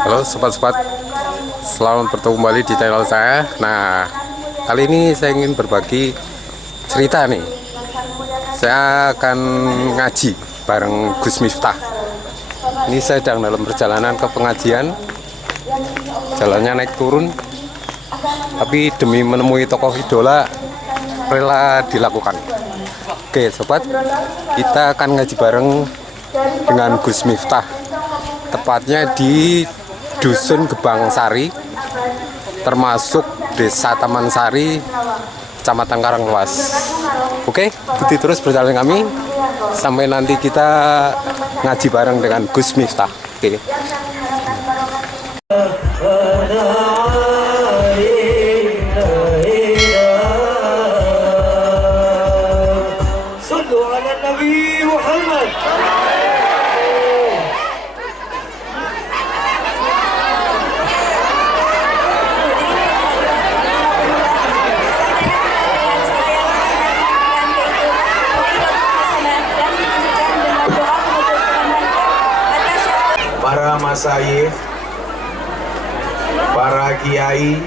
Halo sobat-sobat, selamat bertemu kembali di channel saya. Nah, kali ini saya ingin berbagi cerita nih. Saya akan ngaji bareng Gus Miftah. Ini saya sedang dalam perjalanan ke pengajian. Jalannya naik turun, tapi demi menemui tokoh idola rela dilakukan. Oke sobat, kita akan ngaji bareng dengan Gus Miftah, tepatnya di Dusun Gebang Sari, termasuk Desa Taman Sari, Kecamatan Karanglewas. Oke, ikuti terus perjalanan kami sampai nanti kita ngaji bareng dengan Gus Miftah. Oke. Para masyayikh, para kiai,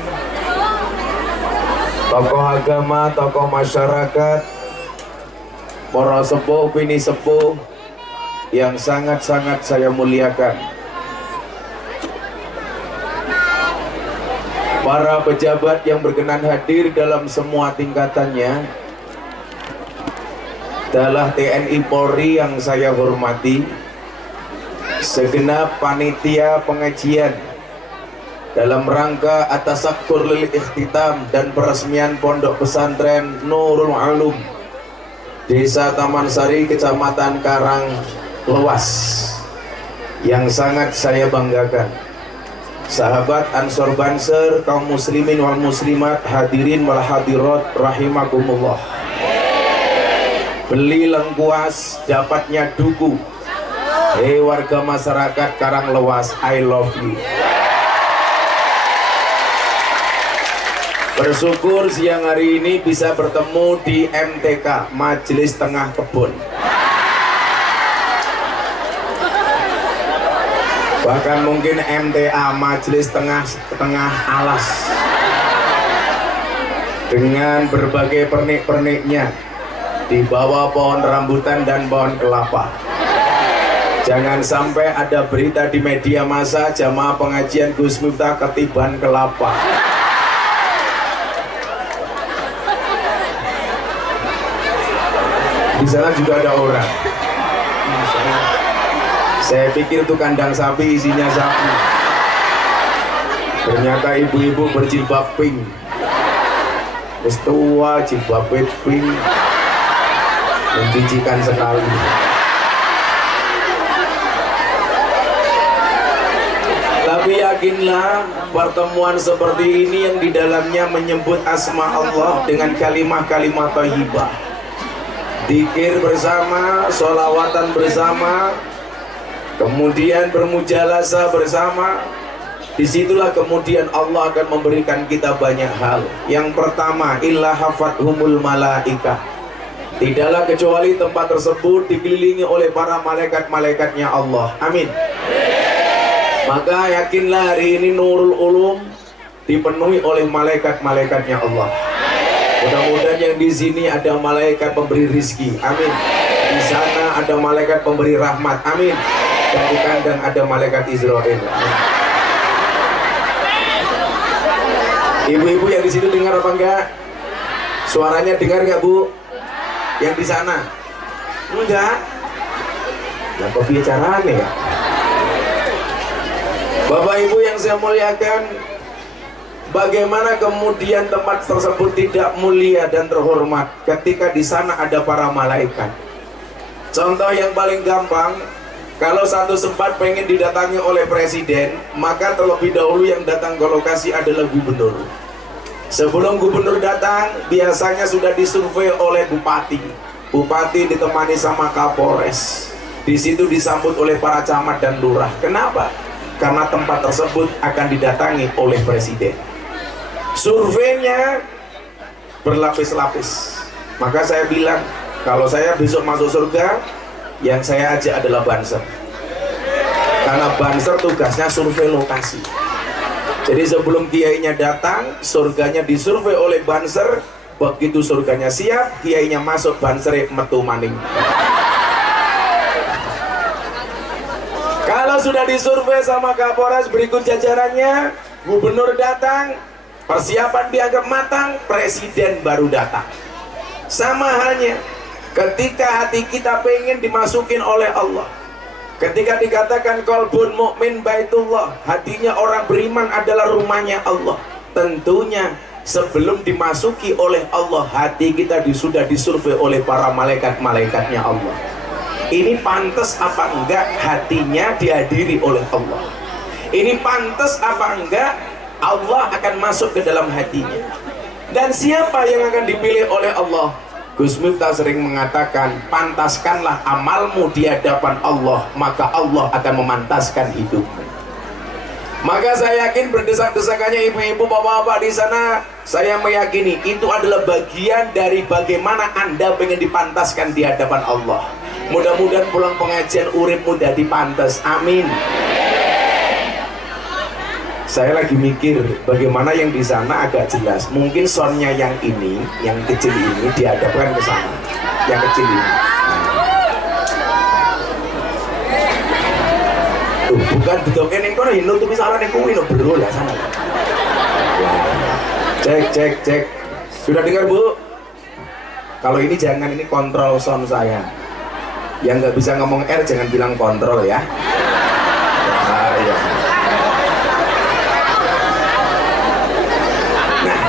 tokoh agama, tokoh masyarakat, para sepuh, bini sepuh yang sangat-sangat saya muliakan, para pejabat yang berkenan hadir dalam semua tingkatannya, adalah TNI Polri yang saya hormati, segenap panitia pengajian dalam rangka atasakur lil ikhtitam dan peresmian pondok pesantren Nurul Ulum Desa Taman Sari, Kecamatan Karanglewas, yang sangat saya banggakan. Sahabat Ansor Banser, kaum muslimin wal muslimat, hadirin wal hadirat rahimakumullah. Beli lengkuas, dapatnya duku. Hei warga masyarakat Karanglewas, I love you. Bersyukur siang hari ini bisa bertemu di MTK, Majelis Tengah Kebun. Bahkan mungkin MTA, Majelis Tengah Alas, dengan berbagai pernik-perniknya di bawah pohon rambutan dan pohon kelapa. Jangan sampai ada berita di media massa jamaah pengajian Gus Miftah ketiban kelapa. Di sana juga ada orang. Saya pikir itu kandang sapi, isinya sapi. Ternyata ibu-ibu berjilbab pink. Wis tua jilbab pink. Menjijikan sekali. Tapi yakinlah, pertemuan seperti ini yang di dalamnya menyebut asma Allah dengan kalimah-kalimah thayyibah, dzikir bersama, sholawatan bersama, kemudian bermujalasah bersama. Disitulah kemudian Allah akan memberikan kita banyak hal. Yang pertama, illa hafathumul malaikah, tidaklah kecuali tempat tersebut dikelilingi oleh para malaikat-malaikatnya Allah. Amin. Maka yakinlah hari ini Nurul Ulum dipenuhi oleh malaikat-malaikatnya Allah. Mudah-mudahan yang di sini ada malaikat pemberi rizki. Amin. Di sana ada malaikat pemberi rahmat. Amin. Dan di kandang ada malaikat Israel. Ibu-ibu yang di situ dengar apa enggak? Suaranya dengar enggak, Bu? Yang di sana? Enggak. Nah, kok bicaranya ya? Bapak Ibu yang saya muliakan, bagaimana kemudian tempat tersebut tidak mulia dan terhormat ketika di sana ada para malaikat? Contoh yang paling gampang, kalau satu tempat pengen didatangi oleh presiden, maka terlebih dahulu yang datang ke lokasi adalah gubernur. Sebelum gubernur datang, biasanya sudah disurvei oleh bupati. Bupati ditemani sama Kapolres. Di situ disambut oleh para camat dan lurah. Kenapa? Karena tempat tersebut akan didatangi oleh presiden. Surveinya berlapis-lapis. Maka saya bilang, kalau saya besok masuk surga, Yang saya ajak adalah Banser. Karena Banser tugasnya survei lokasi. Jadi sebelum kiainya datang, surganya disurvei oleh Banser. Begitu surganya siap, kiainya masuk, Banser metu maning. Kalau sudah disurvei sama Kapolres, berikut jajarannya, gubernur datang, persiapan dianggap matang, presiden baru datang. Sama halnya ketika hati kita pengen dimasukin oleh Allah. Ketika dikatakan qalbun mukmin baitullah, hatinya orang beriman adalah rumahnya Allah. Tentunya sebelum dimasuki oleh Allah, hati kita sudah disurvei oleh para malaikat-malaikatnya Allah. Ini pantas apa enggak hatinya dihadiri oleh Allah? Ini pantas apa enggak Allah akan masuk ke dalam hatinya? Dan siapa yang akan dipilih oleh Allah? Gus Miftah sering mengatakan, pantaskanlah amalmu di hadapan Allah, maka Allah akan memantaskan hidupmu. Maka saya yakin berdesak-desakannya ibu-ibu, bapak-bapak di sana, saya meyakini itu adalah bagian dari bagaimana Anda pengen dipantaskan di hadapan Allah. Mudah-mudahan pulang pengajian urip mudah dipantas. Amin. Saya lagi mikir bagaimana yang di sana agak jelas. Mungkin soundnya yang ini, yang kecil ini dihadapkan ke sana. Yang kecil ini. Bukan bedoknya ning kono yen nutupi salane kuwi lho bro lah sana. Cek. Sudah dengar, Bu? Kalau ini jangan, ini kontrol sound saya. Yang nggak bisa ngomong R jangan bilang kontrol ya. Ya. Nah,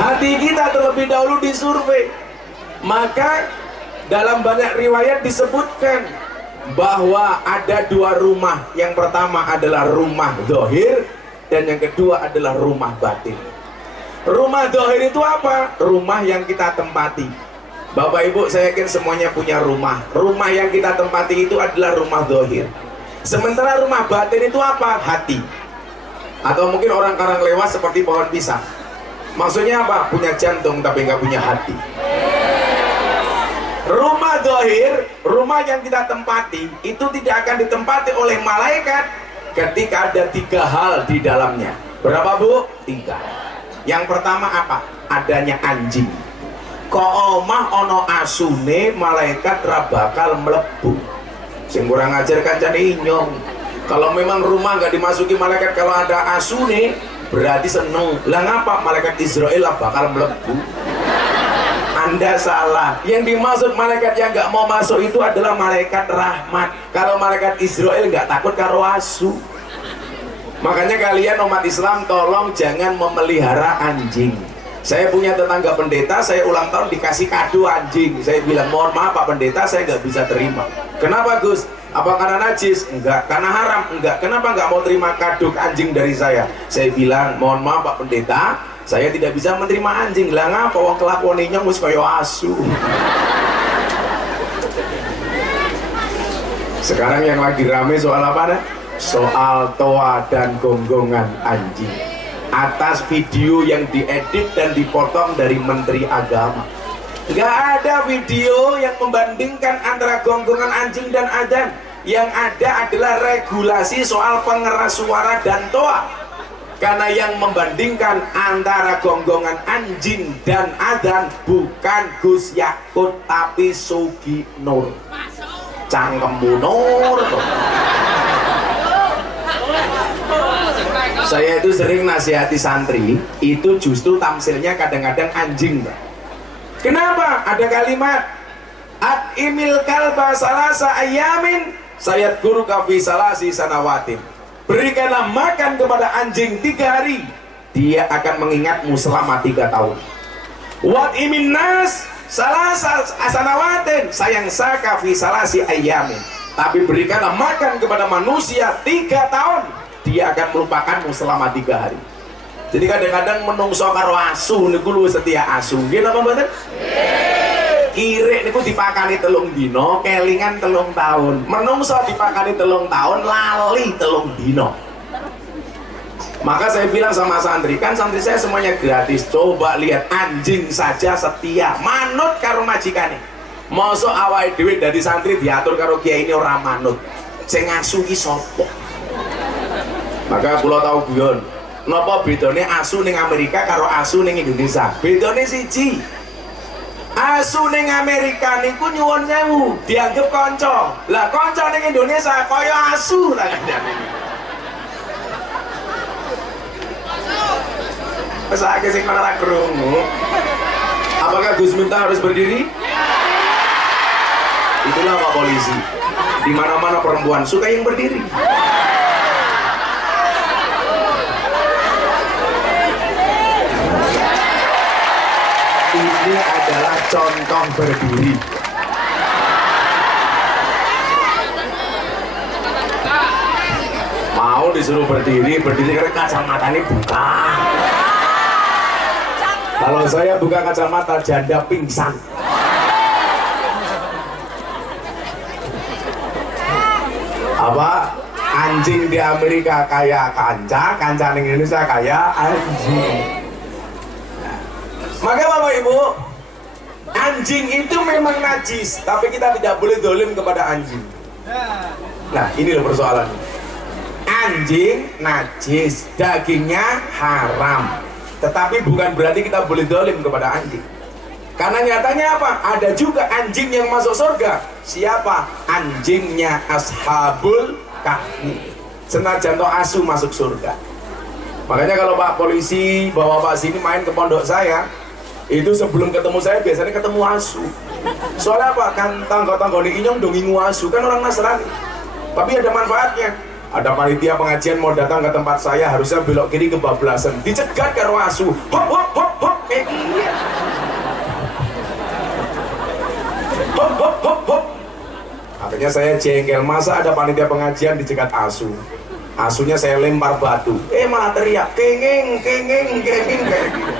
hati kita terlebih dahulu disurvei. Maka dalam banyak riwayat disebutkan bahwa ada dua rumah. Yang pertama adalah rumah zahir dan yang kedua adalah rumah batin. Rumah zahir itu apa? Rumah yang kita tempati. Bapak Ibu, saya yakin semuanya punya rumah. Rumah yang kita tempati itu adalah rumah zahir. Sementara rumah batin itu apa? Hati. Atau mungkin orang karang lewat seperti pohon pisang. Maksudnya apa? Punya jantung tapi nggak punya hati. Rumah zahir, rumah yang kita tempati, itu tidak akan ditempati oleh malaikat ketika ada tiga hal di dalamnya. Berapa, Bu? 3. Yang pertama apa? Adanya anjing. Kok omah ono asune, malaikat ra bakal mlebu. Sing kurang ajar kancane inyong. Kalau memang rumah nggak dimasuki malaikat, kalau ada asune berarti seneng. Lah ngapa malaikat Israel lah bakal mlebu? Anda salah. Yang dimaksud malaikat yang nggak mau masuk itu adalah malaikat rahmat. Kalau malaikat Israel nggak takut karo asu. Makanya kalian umat Islam tolong jangan memelihara anjing. Saya punya tetangga pendeta, saya ulang tahun dikasih kado anjing. Saya bilang, mohon maaf Pak Pendeta, saya nggak bisa terima. Kenapa Gus? Apa karena najis? Enggak. Karena haram? Enggak. Kenapa nggak mau terima kado anjing dari saya? Saya bilang, mohon maaf Pak Pendeta, saya tidak bisa menerima anjing. Lah ngapa wong kelakuannya wis kaya asu. Sekarang yang lagi rame soal apa nih? Soal toa dan gonggongan anjing. Atas video yang diedit dan dipotong dari Menteri Agama. Nggak ada video yang membandingkan antara gonggongan anjing dan adzan. Yang ada adalah regulasi soal pengeras suara dan toa. Karena yang membandingkan antara gonggongan anjing dan adzan bukan Gus Yakut tapi Sugi Nur. Cangkemmu Nur. Saya itu sering nasihati santri, itu justru tamsilnya kadang-kadang anjing, Pak. Kenapa? Ada kalimat At-imil kalba salasa ayamin sayat guru kafi salasi sanawatin. Berikanlah makan kepada anjing 3 hari, dia akan mengingatmu selama 3 tahun. Wat imin nas salasa asanawatin sayang saka fi salasi ayamin. Tapi berikanlah makan kepada manusia 3 tahun, dia akan melupakanmu selama 3 hari. Jadi kadang-kadang menungso karo asu niku luwih setia asu. Nggih napa mboten? Kirek niku dipakani 3 dina, kelingan 3 tahun. Menungso dipakani 3 tahun, lali 3 dina. Maka saya bilang sama santri, kan santri saya semuanya gratis. Coba lihat anjing saja setia, manut karo majikane. Mosok awake dhewe dadi santri diatur karo kiai ini ora manut. Sing asu ki sapa? Maka kula tau guyon, napa bedane asu ning Amerika karo asu ning Indonesia? Bedane siji. Asu ning Amerika niku nyuwun sewu, dianggep kanca. Lah kanca ning Indonesia kaya asu lah kandhane. Pesake sing ora krungu. Apakah Gus Miftah harus berdiri? Itulah Pak Polisi. Di mana-mana perempuan suka yang berdiri. Ini adalah contoh berdiri. Mau disuruh berdiri karena kacamatanya buka. Kalau saya buka kacamata janda pingsan. Apa anjing di Amerika kayak kanca di Indonesia kayak anjing. Maka Bapak Ibu, anjing itu memang najis, tapi kita tidak boleh dolim kepada anjing. Nah ini loh persoalan. Anjing najis, dagingnya haram, tetapi bukan berarti kita boleh dolim kepada anjing. Karena nyatanya apa? Ada juga anjing yang masuk surga. Siapa? Anjingnya Ashabul Kahfi. Senajan toh asu masuk surga. Makanya kalau Pak Polisi bawa Pak sini main ke pondok saya, itu sebelum ketemu saya biasanya ketemu asu. Soalnya apa? Kan tangga-tangga ini inyong dongingu asu, kan orang Nasrani. Tapi ada manfaatnya. Ada panitia pengajian mau datang ke tempat saya, harusnya belok kiri kebablasan, dicegat karo asu. Hop hop hop hop. Hop hop hop hop. Akhirnya saya jengkel, masa ada panitia pengajian dicegat asu. Asunya saya lempar batu, malah teriak kengeng kengeng kengeng kayak gitu.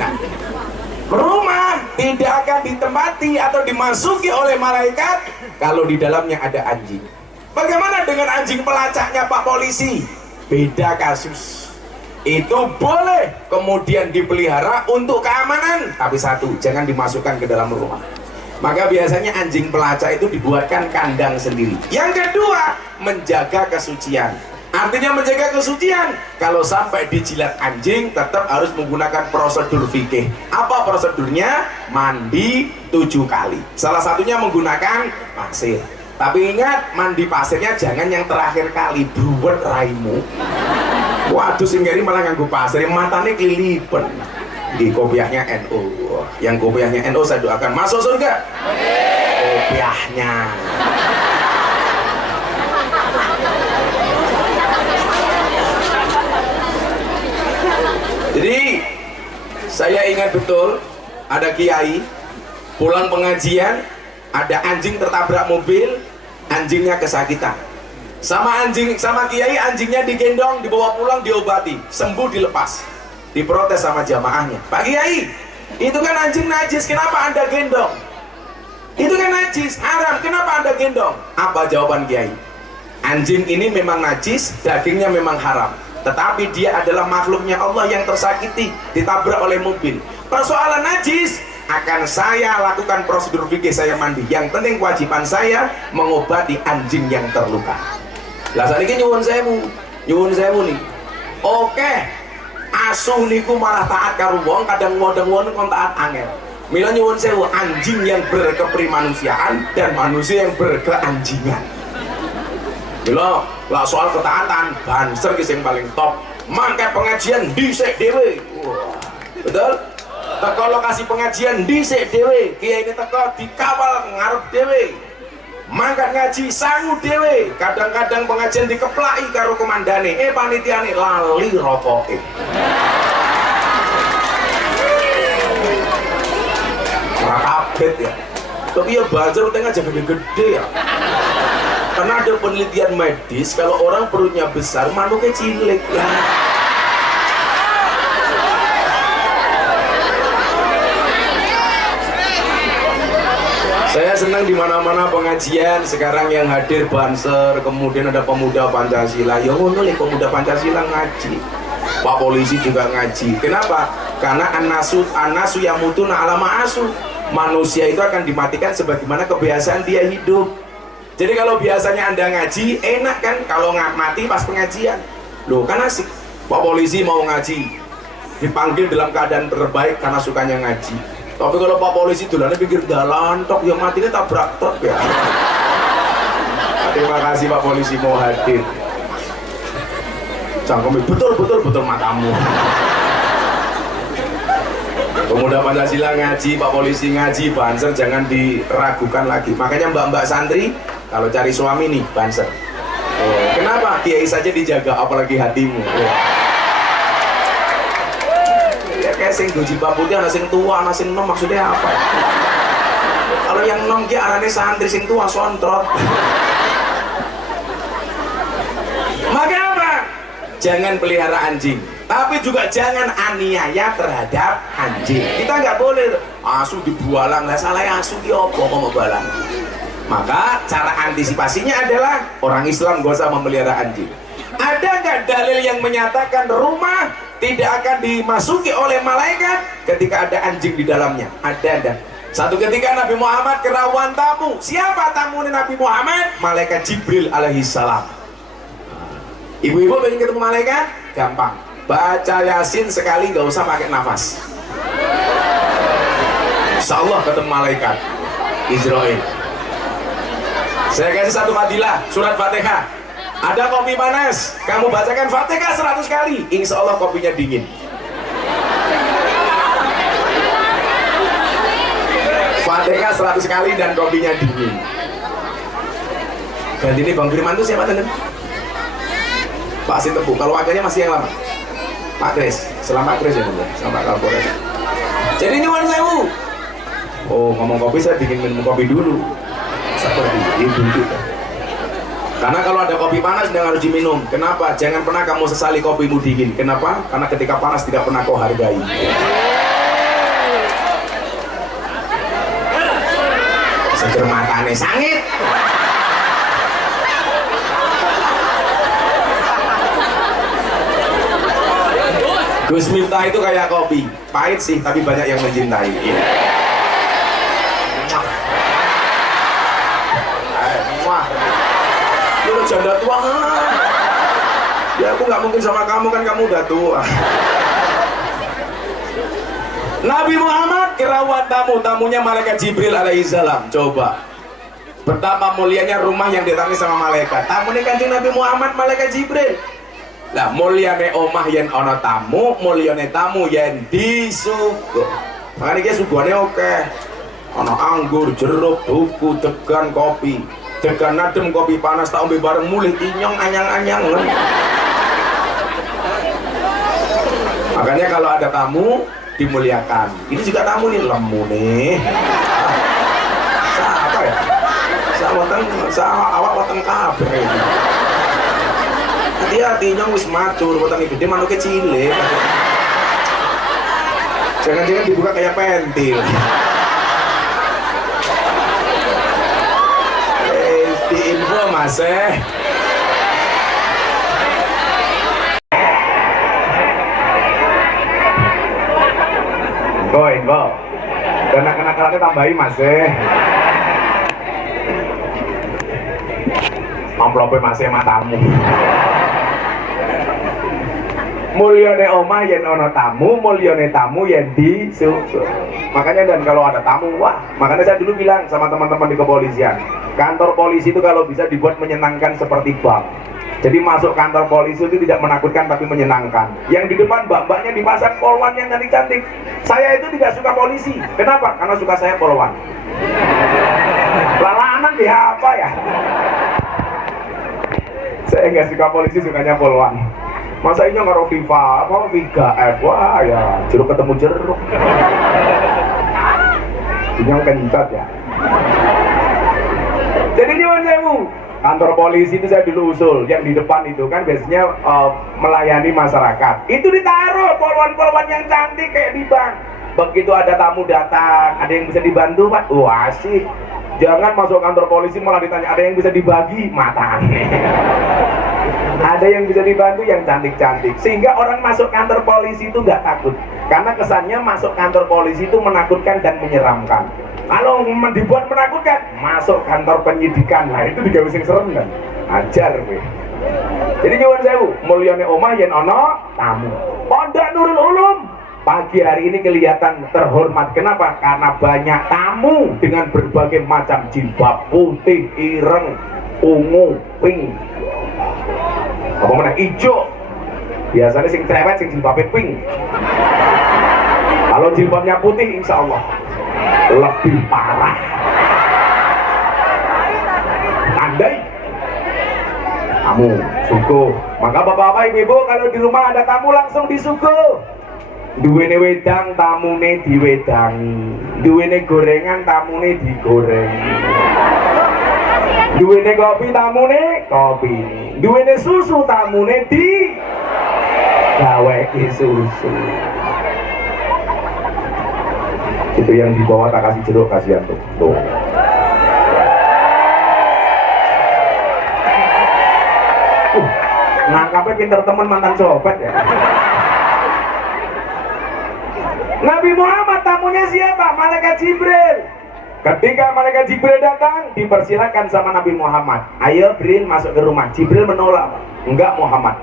Nah, rumah tidak akan ditempati atau dimasuki oleh malaikat kalau di dalamnya ada anjing. Bagaimana dengan anjing pelacaknya Pak Polisi? Beda kasus. Itu boleh kemudian dipelihara untuk keamanan, tapi satu, jangan dimasukkan ke dalam rumah. Maka biasanya anjing pelacak itu dibuatkan kandang sendiri. Yang kedua, menjaga kesucian. Artinya menjaga kesucian, kalau sampai dijilat anjing tetap harus menggunakan prosedur fikih. Apa prosedurnya? Mandi 7 kali. Salah satunya menggunakan pasir. Tapi ingat, mandi pasirnya jangan yang terakhir kali, bruwet raimu. Waduh, singgari malah nganggo pasir, matanya kelilipan. Di kopiahnya NU. Yang kopiahnya NU saya doakan masuk surga. Kopiahnya. Jadi saya ingat betul ada kiai pulang pengajian, ada anjing tertabrak mobil, anjingnya kesakitan. Sama kiai, anjingnya digendong, dibawa pulang, diobati, sembuh, dilepas. Diprotes sama jamaahnya, Pak Kiai, itu kan anjing najis, kenapa Anda gendong? Itu kan najis, haram, kenapa Anda gendong? Apa jawaban Kiai? Anjing ini memang najis, dagingnya memang haram, tetapi dia adalah makhluknya Allah yang tersakiti, ditabrak oleh mobil. Persoalan najis akan saya lakukan prosedur fikih, saya mandi. Yang penting kewajiban saya mengobati anjing yang terluka. Lah saat ini nyuwun sewu nih. Oke, asuh niku malah taat karo wong, kadang wong kon taat angel. Mila nyuwun sewu, anjing yang berkeprimanusiaan dan manusia yang berkeanjingan. Mila lah soal ketaatan, banser ki sing paling top. Mangke pengajian dhisik dhewe. Betul? Teko lokasi pengajian dhisik dhewe, kiai ini teko dikawal ngarep dhewe. Mangkat ngaji sangu dhewe, kadang-kadang pengajian dikeplaki karo komandane, panitiane lali rokoke. Ora kabeh ya. Tapi ya banjur tengah aja gede-gede ya. Karena ada penelitian medis, kalau orang perutnya besar, manuknya cilik ya. Saya senang di mana-mana pengajian sekarang yang hadir banser, kemudian ada pemuda Pancasila. Ya ngono nih, pemuda Pancasila ngaji. Pak Polisi juga ngaji. Kenapa? Karena anasu yamutuna alama asu. Manusia itu akan dimatikan sebagaimana kebiasaan dia hidup. Jadi kalau biasanya Anda ngaji, enak kan kalau nggak mati pas pengajian. Loh kan asik. Pak polisi mau ngaji, dipanggil dalam keadaan terbaik karena sukanya ngaji. Tapi kalau Pak polisi dolannya pikir dalan tok, yang matinya tabrak truk ya. Terima kasih Pak polisi mau hadir. Cangkemnya betul matamu. Pemuda Pancasila ngaji, Pak polisi ngaji, Banser jangan diragukan lagi. Makanya mbak-mbak santri kalau cari suami nih Banser. Kenapa? Kiai saja dijaga, apalagi hatimu. Ya kayak sing jilbab putih, ana sing tua, ana sing nom, maksudnya apa? Kalau yang nom ki arane santri, sing tua sontrot. Maka apa? Jangan pelihara anjing, tapi juga jangan aniaya terhadap anjing. Kita nggak boleh asu dibualang, lah salah asu di opo kok mau balang. Maka cara antisipasinya adalah orang Islam gak usah memelihara anjing. Ada nggak dalil yang menyatakan rumah tidak akan dimasuki oleh malaikat ketika ada anjing di dalamnya? Ada. Satu ketika Nabi Muhammad kerawan tamu. Siapa tamu Nabi Muhammad? Malaikat Jibril alaihissalam. Ibu-ibu pengen ketemu malaikat? Gampang. Baca Yasin sekali, nggak usah pakai nafas. Insya Allah ketemu malaikat Israel. Saya kasih satu fadilah, surat Fatihah. Ada kopi panas, kamu bacakan Fatihah 100 kali, insya Allah kopinya dingin. Fatihah 100 kali dan kopinya dingin. Dan ini Bang Firman itu siapa teman? Pak Sintebu, kalau wajahnya masih yang lama. Pak Kris, selamat Kris ya teman, sama Pak Kapolres. Jadi nyuwun sewu. Oh, ngomong kopi saya bikin minum kopi dulu. Seperti itu kita. Karena kalau ada kopi panas yang harus diminum. Kenapa? Jangan pernah kamu sesali kopimu dingin. Kenapa? Karena ketika panas tidak pernah kau hargai. Seger matane sangit. Gus Miftah itu kayak kopi, pahit sih tapi banyak yang mencintai. Lu janda tua, ya aku nggak mungkin sama kamu kan, kamu udah tua. Nabi Muhammad kerawat tamunya malaikat Jibril alaihissalam. Coba betapa mulianya rumah yang didatangi sama malaikat. Tamunya kanjeng Nabi Muhammad malaikat Jibril. Lah mulyane omah yen ana tamu, mulyane tamu yen disuguh. Makanya dia suguhane oke. Ana anggur, jeruk, duku, degan, kopi. Degan adem, kopi panas, tak ombe bareng mulih inyong anyang-anyang. Makanya kalau ada tamu dimuliakan. Ini juga tamu nih, lemu nih. Apa ya? Awak weteng kabeh. Hati-hati nyong wis matur, wetenge gede manuke cilik. Jangan-jangan dibuka kayak pentil. Di info Mas info. Dan anak-anaknya tambahin Mas amplopnya Mas matamu. Mulyane omah yen ana tamu, mulyane tamu yen disuguh. Makanya dan kalau ada tamu, wah, makanya saya dulu bilang sama teman-teman di kepolisian, kantor polisi itu kalau bisa dibuat menyenangkan seperti bank. Jadi masuk kantor polisi itu tidak menakutkan tapi menyenangkan. Yang di depan mbak-mbaknya dipasang polwan yang cantik-cantik. Saya itu tidak suka polisi. Kenapa? Karena suka saya polwan. Lala anak di apa ya? Saya nggak suka polisi, sukanya polwan. Masa ini ngaruh FIFA, apa Viga F, wah ya jeruk ketemu jeruk. Ini yang kencat ya. Jadi nyuwun sewu, kantor polisi itu saya dulu usul, yang di depan itu kan biasanya melayani masyarakat. Itu ditaruh polwan-polwan yang cantik kayak di bank. Begitu ada tamu datang, ada yang bisa dibantu Pak? Wah asik. Jangan masuk kantor polisi malah ditanya ada yang bisa dibagi, mata aneh. Ada yang bisa dibantu yang cantik-cantik, sehingga orang masuk kantor polisi itu nggak takut. Karena kesannya masuk kantor polisi itu menakutkan dan menyeramkan. Kalau dibuat menakutkan, masuk kantor penyidikan, nah itu digawe sing serem kan. Ajar kowe. Jadi nyuwun sewu, mulyane omah yen ana tamu. Pondok Nurul Ulum pagi hari ini kelihatan terhormat. Kenapa? Karena banyak tamu dengan berbagai macam jilbab putih, ireng, ungu, pink. Apa mana ijo? Biasanya sing cerewet sing jilbabnya pink. Kalau jilbabnya putih, insya Allah lebih parah. Tandai kamu suku. Maka bapak-bapak ibu-ibu kalau di rumah ada tamu langsung disuku. Duwene wedang tamune diwedangi, duwene gorengan tamune digoreng, duwene kopi tamune kopi, duwene susu tamune di gaweki susu. Itu yang dibawa tak kasih jeruk, kasihan tuh. Nangkapnya pinter temen mantan copet ya. Nabi Muhammad tamunya siapa? Malaikat Jibril. Ketika Malaikat Jibril datang, dipersilakan sama Nabi Muhammad, ayo Jibril masuk ke rumah. Jibril menolak, enggak Muhammad.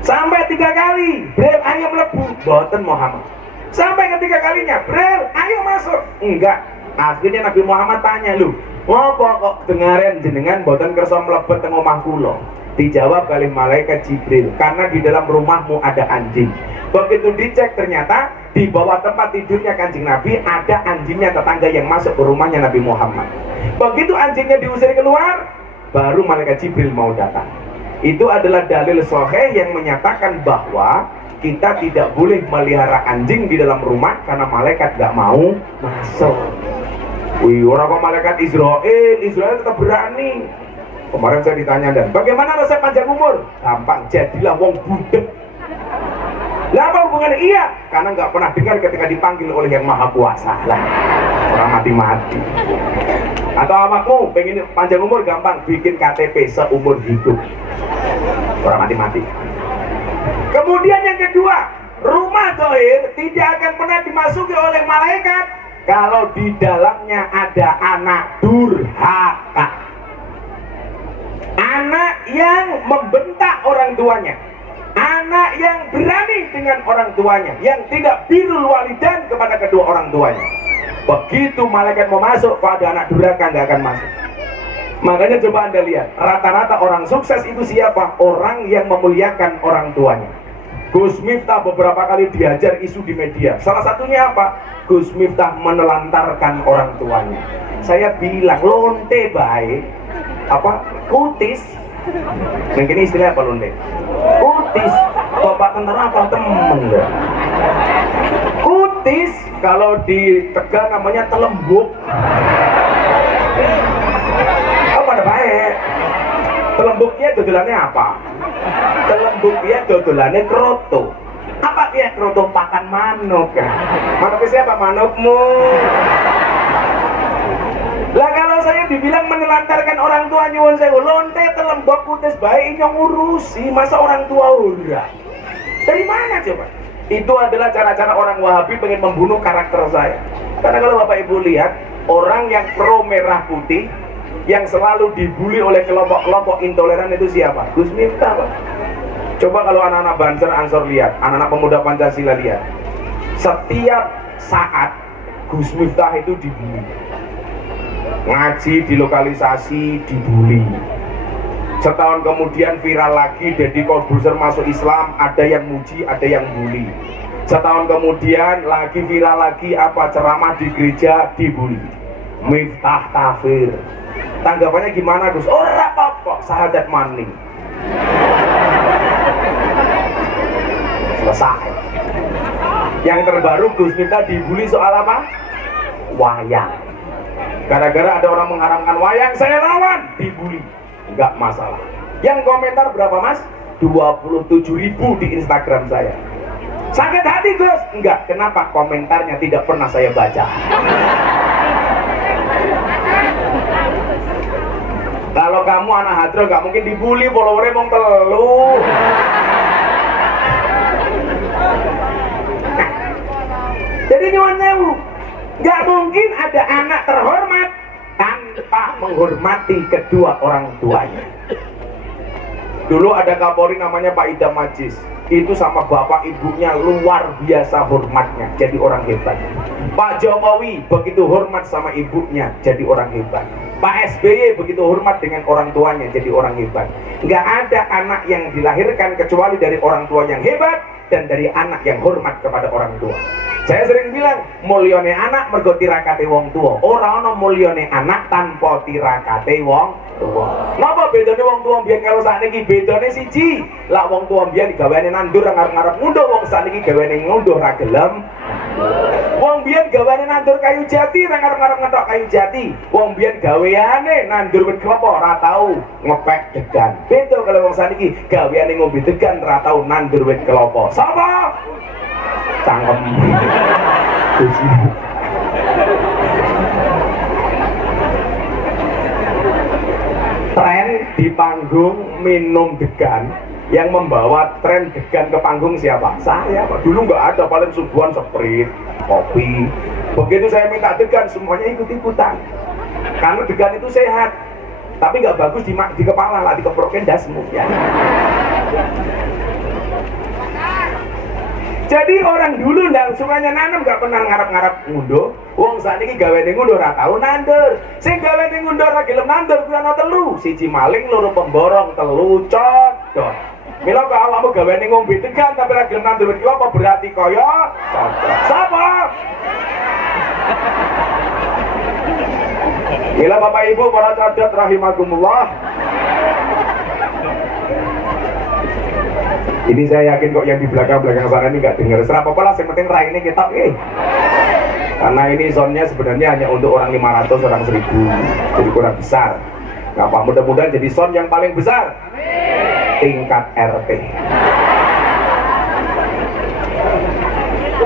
Sampai 3 kali, Jibril ayo melebu, boten Muhammad. Sampai ketiga kalinya, Jibril ayo masuk, enggak. Akhirnya Nabi Muhammad tanya, lu ngopo kok dengaran jenengan boten kersa mlebet teng omah kula? Dijawab kali Malaikat Jibril, karena di dalam rumahmu ada anjing. Begitu dicek ternyata di bawah tempat tidurnya Kanjeng Nabi ada anjingnya tetangga yang masuk ke rumahnya Nabi Muhammad. Begitu anjingnya diusir keluar, baru Malaikat Jibril mau datang. Itu adalah dalil sahih yang menyatakan bahwa kita tidak boleh melihara anjing di dalam rumah karena malaikat gak mau masuk. Wih, orang kok malaikat Israel tetap berani. Kemarin saya ditanya, dan bagaimana resep panjang umur? Gampang, jadilah wong budek. Lah apa hubungannya? Iya, karena nggak pernah dengar ketika dipanggil oleh yang maha kuasa lah. Orang mati-mati. Atau awakmu pengen panjang umur? Gampang, bikin KTP seumur hidup. Orang mati-mati. Kemudian yang kedua, rumah zahir tidak akan pernah dimasuki oleh malaikat kalau di dalamnya ada anak durhaka. Anak yang membentak orang tuanya, anak yang berani dengan orang tuanya, yang tidak birrul walidan kepada kedua orang tuanya. Begitu malaikat mau masuk, pada anak durhaka nggak akan masuk. Makanya coba Anda lihat, rata-rata orang sukses itu siapa? Orang yang memuliakan orang tuanya. Gus Miftah beberapa kali diajar isu di media. Salah satunya apa? Gus Miftah menelantarkan orang tuanya. Saya bilang, lonte baik, apa? Kutis. Mungkin istilah apa lonte? Kutis. Bapak tentara apa temen? Kutis, kalau di Tegal namanya telembuk. Apa ada baik? Telembuknya dodolannya apa? Telembuknya dodolannya kroto. Apa dia kroto? Pakan manuk ya? Manuknya siapa? Manukmu. Lah kalau saya dibilang menelantarkan orang tua nyuwun sewu, lonte telembok kutis baik yang ngurusi, masa orang tua ora? Dari mana coba? Itu adalah cara-cara orang Wahabi pengen membunuh karakter saya. Karena kalau Bapak Ibu lihat, orang yang pro merah putih yang selalu dibully oleh kelompok-kelompok intoleran itu siapa? Gus Miftah, Pak. Coba kalau anak-anak Banser Ansor lihat, anak-anak pemuda Pancasila lihat, setiap saat Gus Miftah itu dibully. Ngaji di lokalisasi dibully. Setahun kemudian viral lagi, Deddy Corbuzier masuk Islam, ada yang muji, ada yang bully. Setahun kemudian lagi viral lagi, apa ceramah di gereja dibully. Miftah kafir. Tanggapannya gimana Gus? Oh apa-apa, sahadat maning. Selesai. Yang terbaru Gus Miftah dibully soal apa? Wayang. Gara-gara ada orang mengharamkan wayang, saya lawan, dibully. Enggak masalah. Yang komentar berapa Mas? 27.000 di Instagram saya. Sakit hati Gus? Enggak. Kenapa? Komentarnya tidak pernah saya baca. Kalau kamu anak hadro nggak mungkin dibully, followernya mau telu. Jadi nyuwun sewu, nggak mungkin ada anak terhormat tanpa menghormati kedua orang tuanya. Dulu ada Kapolri namanya Pak Idam Majis, itu sama bapak ibunya luar biasa hormatnya, jadi orang hebat. Pak Jokowi begitu hormat sama ibunya, jadi orang hebat. Pak SBY begitu hormat dengan orang tuanya, jadi orang hebat. Nggak ada anak yang dilahirkan kecuali dari orang tua yang hebat dan dari anak yang hormat kepada orang tua. Saya sering bilang, mulyane anak mergo tirakate wong tua. Ora ana mulyane anak tanpa tirakate wong tua. Napa bedane wong tua mbiyen karo sakniki? Bedane siji, lak wong tua mbiyen digaweane nandur ngarep-ngarep ngunduh, wong sakniki gaweane ngunduh ra gelem. Wong biyen gaweane nandur kayu jati, ra ngarep-ngarep ngetok kayu jati. Wong biyen gaweane nandur wit kelapa, ora tau ngepek degan. Beda kalau wong sakniki gaweane ngombe degan, ra tau nandur wit kelapa. Sapa? Cangkem. Tren di panggung minum degan, yang membawa tren degan ke panggung siapa? Saya. Dulu nggak ada, paling suguhan sprite, kopi. Begitu saya minta degan, semuanya ikut-ikutan. Karena degan itu sehat, tapi nggak bagus di kepala lah, dikeprokin dasmu ya. Jadi orang dulu ndak sukanya nanam, nggak pernah ngarep-ngarep ngunduh. Wong sakniki gaweane ngunduh ra tau nandur. Sing gaweane ngunduh ra gelem nandur kuwi ana telu. Siji maling, loro pemborong, telu codot. Mila kok awakmu gaweane ngombe degan tapi ra gelem nandur iki apa berarti kaya codot. Sapa? Mila Bapak Ibu para codot rahimakumullah. Ini saya yakin kok yang di belakang sana ini nggak dengar. Serapa pola, yang penting rai ini kita karena ini zonnya sebenarnya hanya untuk orang 500, orang 1000, jadi kurang besar. Nah, Pak, mudah-mudahan jadi zon yang paling besar tingkat RT.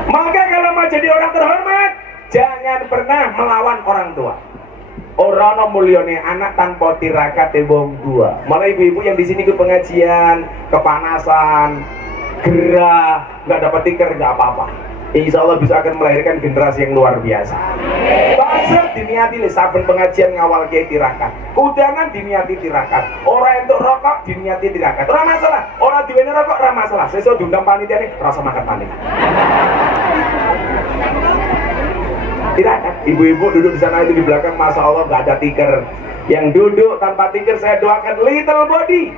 Maka kalau mau jadi orang terhormat, jangan pernah melawan orang tua. Orang no mulyane anak tanpa tirakate wong tua. Malah ibu-ibu yang di sini ke pengajian, kepanasan, gerah, nggak dapat tikar, nggak apa-apa. Insya Allah bisa akan melahirkan generasi yang luar biasa. Bangsa diniati le saben pengajian ngawal kiai tirakat. Kudangan diniati tirakat. Orang untuk rokok diniati tirakat. Ora masalah. Orang diwene rokok ora masalah. Sesuk diundang panitia ini rasa makan panitia. Tirakat. Ibu-ibu duduk di sana itu di belakang, masya Allah nggak ada tikar. Yang duduk tanpa tikar saya doakan little body.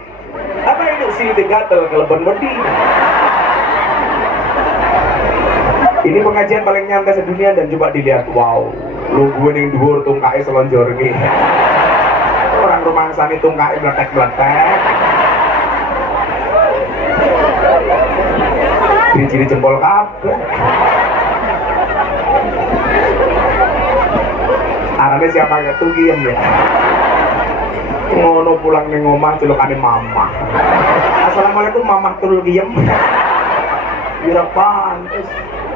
Apa itu si gatel kelebon body. Ini pengajian paling nyantai sedunia dan coba dilihat, wow, lu gue ning dhuwur tungkae selonjor iki. Orang rumangsane tungkae meletek-meletek. Ciri-ciri jempol kabeh. Arane siapa ketugiem ya. Ngono pulang ning omah celukane mama. Assalamualaikum mamah tul giem. Ira pantes.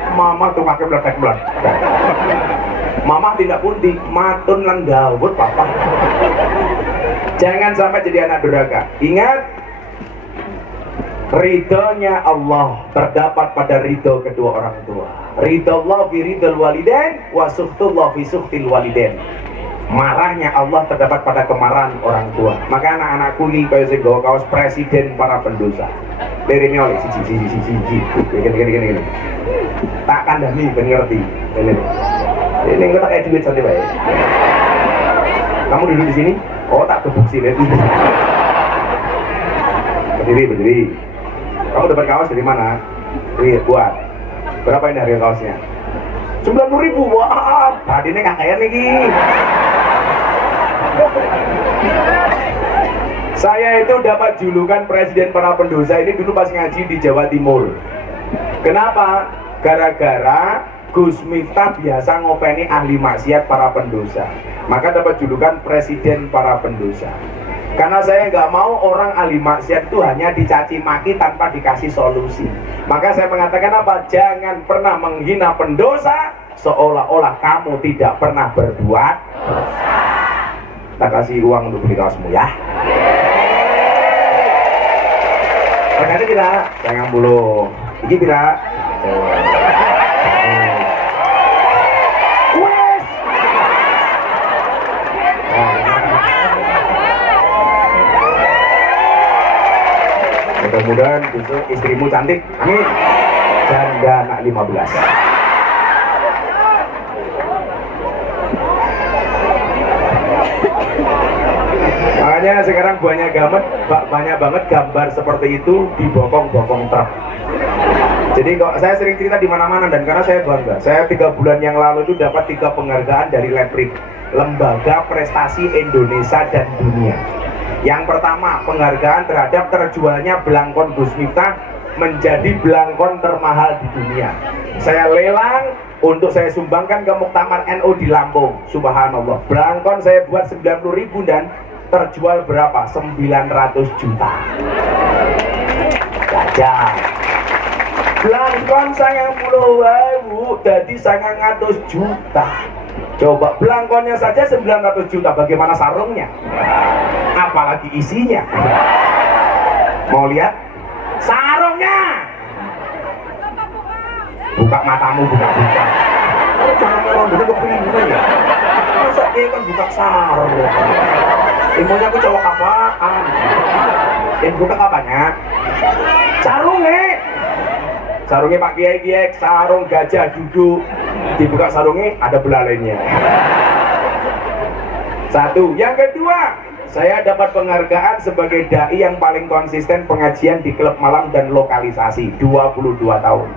Mama tuh pakai meletek-meletek. Mama tidak pundi, matun lan dawud papa. Jangan sampai jadi anak durhaka. Ingat, ridhonya Allah terdapat pada ridho kedua orang tua. Ridho Allah fi ridhol walidain, wa suhtullah fi suhtil walidain. Marahnya Allah terdapat pada kemarahan orang tua. Maka anak-anakku ini kayak sing gawa kaos presiden para pendosa. Ini oleh siji. Gini. Tak kandani ben ngerti. Ini enggak tak duit santai bae. Kamu duduk di sini? Oh, tak gebuk sini. Berdiri. Kamu dapat kaos dari mana? Buat. Berapa ini harga kaosnya? 90.000. Wah, tadi ini kakek nih. Saya itu dapat julukan presiden para pendosa ini dulu pas ngaji di Jawa Timur. Kenapa? Gara-gara Gus Miftah biasa ngopeni ahli maksiat para pendosa. Maka dapat julukan presiden para pendosa. Karena saya nggak mau orang ahli maksiat itu hanya dicaci maki tanpa dikasih solusi. Maka saya mengatakan apa? Jangan pernah menghina pendosa seolah-olah kamu tidak pernah berbuat dosa. Kita kasih uang untuk beli kaosmu ya. Ternyata kita jangan bulu. Ini bila Mudah-mudahan besok istrimu cantik. Amin. Janda anak 15. Makanya sekarang banyak banget gambar seperti itu di bokong-bokong truk. Jadi kok saya sering cerita di mana-mana, dan karena saya bangga, saya 3 bulan yang lalu itu dapat 3 penghargaan dari LEPRID, Lembaga Prestasi Indonesia dan Dunia. Yang pertama, penghargaan terhadap terjualnya belangkon Gus Miftah menjadi belangkon termahal di dunia. Saya lelang untuk saya sumbangkan ke Muktamar NU di Lampung. Subhanallah, belangkon saya buat 90.000 dan terjual berapa? 900 juta. Gajah. Belangkon 90.000 jadi 900 juta. Coba belangkonnya saja 900 juta, bagaimana sarungnya? Apalagi isinya. Mau lihat sarungnya? Buka matamu, buka-buka. Jangan ngomongnya kepinginan ya. Masa dia kan buka sarung? Ilmunya aku cowok apaan? Yang buka apanya? Sarungnya. Sarungnya Pak Kiai, sarung gajah duduk. Dibuka sarungnya ada belalainya. Satu. Yang kedua, saya dapat penghargaan sebagai dai yang paling konsisten pengajian di klub malam dan lokalisasi 22 tahun.